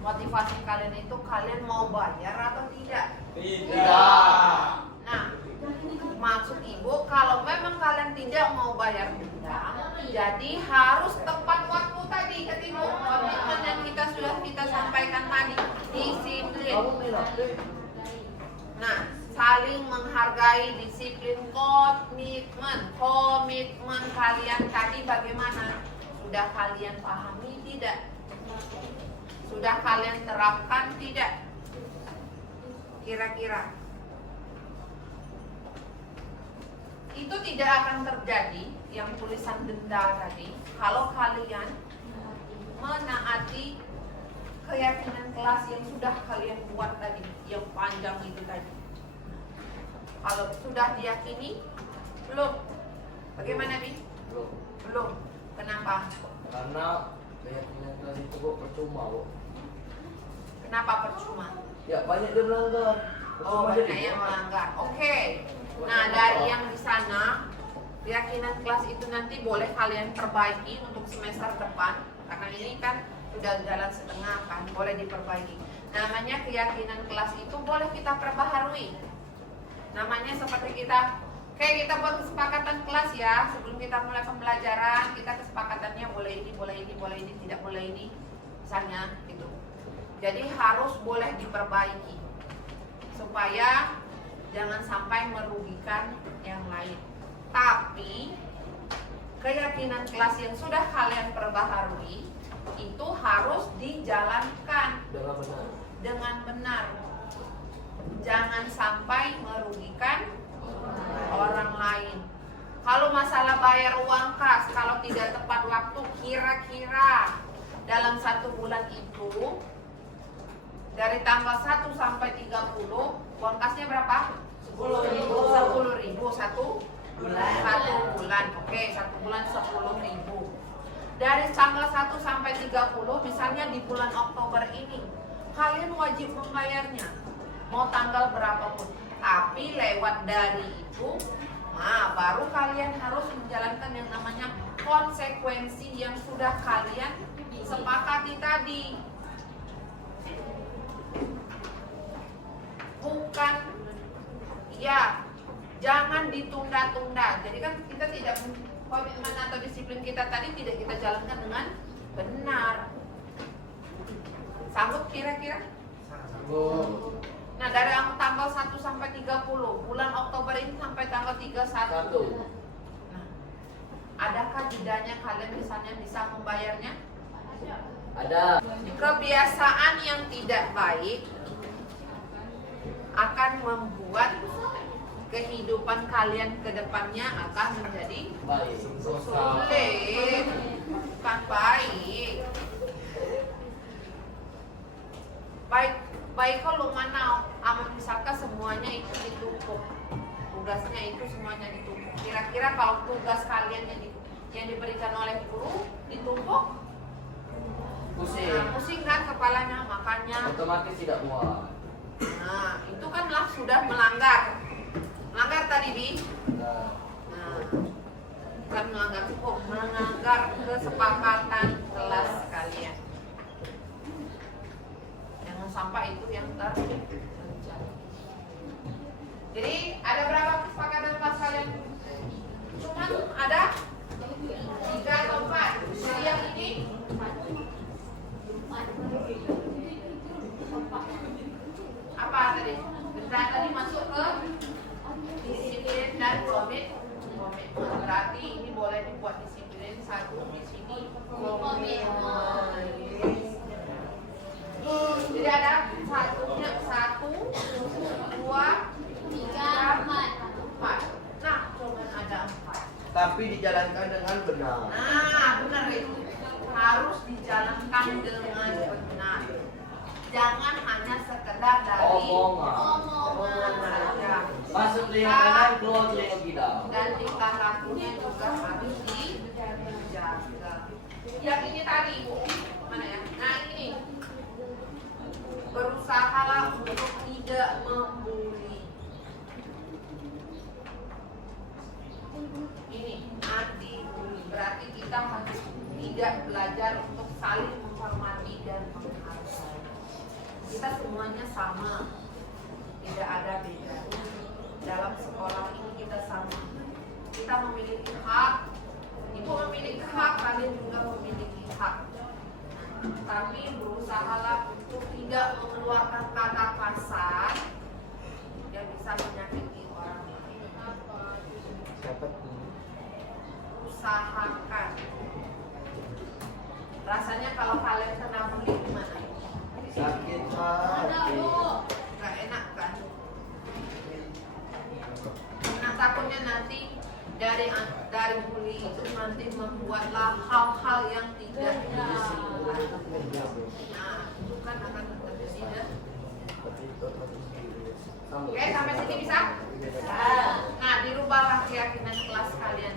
motivasi kalian itu kalian mau bayar atau tidak? Tidak. Nah, maksud ibu kalau memang kalian tidak mau bayar denda, jadi harus tepat waktu tadi ketipu komitmen yang kita sampaikan tadi, disiplin. Nah, saling menghargai, disiplin, komitmen kalian tadi bagaimana? Sudah kalian pahami tidak? Sudah kalian terapkan tidak? Kira-kira itu tidak akan terjadi yang tulisan denda tadi kalau kalian menaati keyakinan kelas yang sudah kalian buat tadi, yang panjang itu tadi. Kalau sudah diyakini, belum? Bagaimana, Bi? Belum. Kenapa? Karena keyakinan kelas itu percuma, Bu. Kenapa percuma? Ya banyak dia melanggar. Oh, banyak yang melanggar. Oke. Nah, dari yang di sana, keyakinan kelas itu nanti boleh kalian perbaiki untuk semester depan. Karena ini kan sudah jalan setengah kan, boleh diperbaiki. Namanya keyakinan kelas itu boleh kita perbaharui. Namanya seperti kayak kita buat kesepakatan kelas ya. Sebelum kita mulai pembelajaran, kita kesepakatannya boleh ini, tidak boleh ini. Misalnya gitu. Jadi harus boleh diperbaiki supaya jangan sampai merugikan yang lain. Tapi keyakinan kelas yang sudah kalian perbaharui itu harus dijalankan dengan benar. Jangan sampai merugikan orang lain. Kalau masalah bayar uang kas, kalau tidak tepat waktu, kira-kira dalam 1 bulan itu dari tanggal 1 sampai 30 uang kasnya berapa? 10.000 satu bulan. Oke, 1 bulan 10.000. Dari tanggal 1 sampai 30, misalnya di bulan Oktober ini, kalian wajib membayarnya. Mau tanggal berapapun. Tapi lewat dari itu, nah baru kalian harus menjalankan yang namanya konsekuensi yang sudah kalian sepakati tadi. Bukan, ya, jangan ditunda-tunda. Jadi kan kita tidak, komitmen atau disiplin kita tadi tidak kita jalankan dengan benar. Sanggup kira-kira? Sanggup. Nah, dari tanggal 1 sampai 30, bulan Oktober ini sampai tanggal 31. Nah, adakah jedanya kalian misalnya bisa membayarnya? Ada. Kebiasaan yang tidak baik akan membuat kehidupan kalian ke depannya akan menjadi sulit, bukan baik. Baik kalau mana amal misalkan semuanya itu ditumpuk, tugasnya itu semuanya ditumpuk. Kira-kira kalau tugas kalian yang diberikan oleh guru ditumpuk, pusing kan kepalanya, makanya otomatis tidak buat. Nah, itu kan sudah melanggar tadi, Bi. Nah, bukan melanggar hukum, melanggar kesepakatan kelas kalian. Jangan sampai itu yang terjadi. Jadi ada berapa kesepakatan kelas kalian? Cuman ada 3 atau 4. Jadi yang ini apa tadi? Denda tadi masuk ke disiplin dan komitmen. Berarti ini boleh dibuat disiplin 1 di sini, komitmen. Jadi ada 1, 2, 3, 4. Nah, cuma ada 4. Tapi dijalankan dengan benar. Nah, benar itu. Harus dijalankan dengan benar. Jangan hanya sekedar dari omongan saja. Masuk link kanan, keluar link kiri. Dan tingkah lakunya juga harus dijaga. Yang ini tadi, Bu, mana ya? kita semuanya sama, tidak ada beda. Dalam sekolah ini kita sama. Kita memiliki hak, ibu memiliki hak, kalian juga memiliki hak. Tapi berusahalah untuk tidak mengeluarkan kata kasar yang bisa menyakiti orang lain. Usahakan. Rasanya kalau kalian kena bully gimana? Sakit Ada hati. bu, nggak enak kan? Nah takutnya nanti dari bully itu nanti membuatlah hal-hal yang tidak diinginkan. Nah itu kan akan terjadi. Oke sampai sini bisa? Nah dirubahlah keyakinan kelas kalian.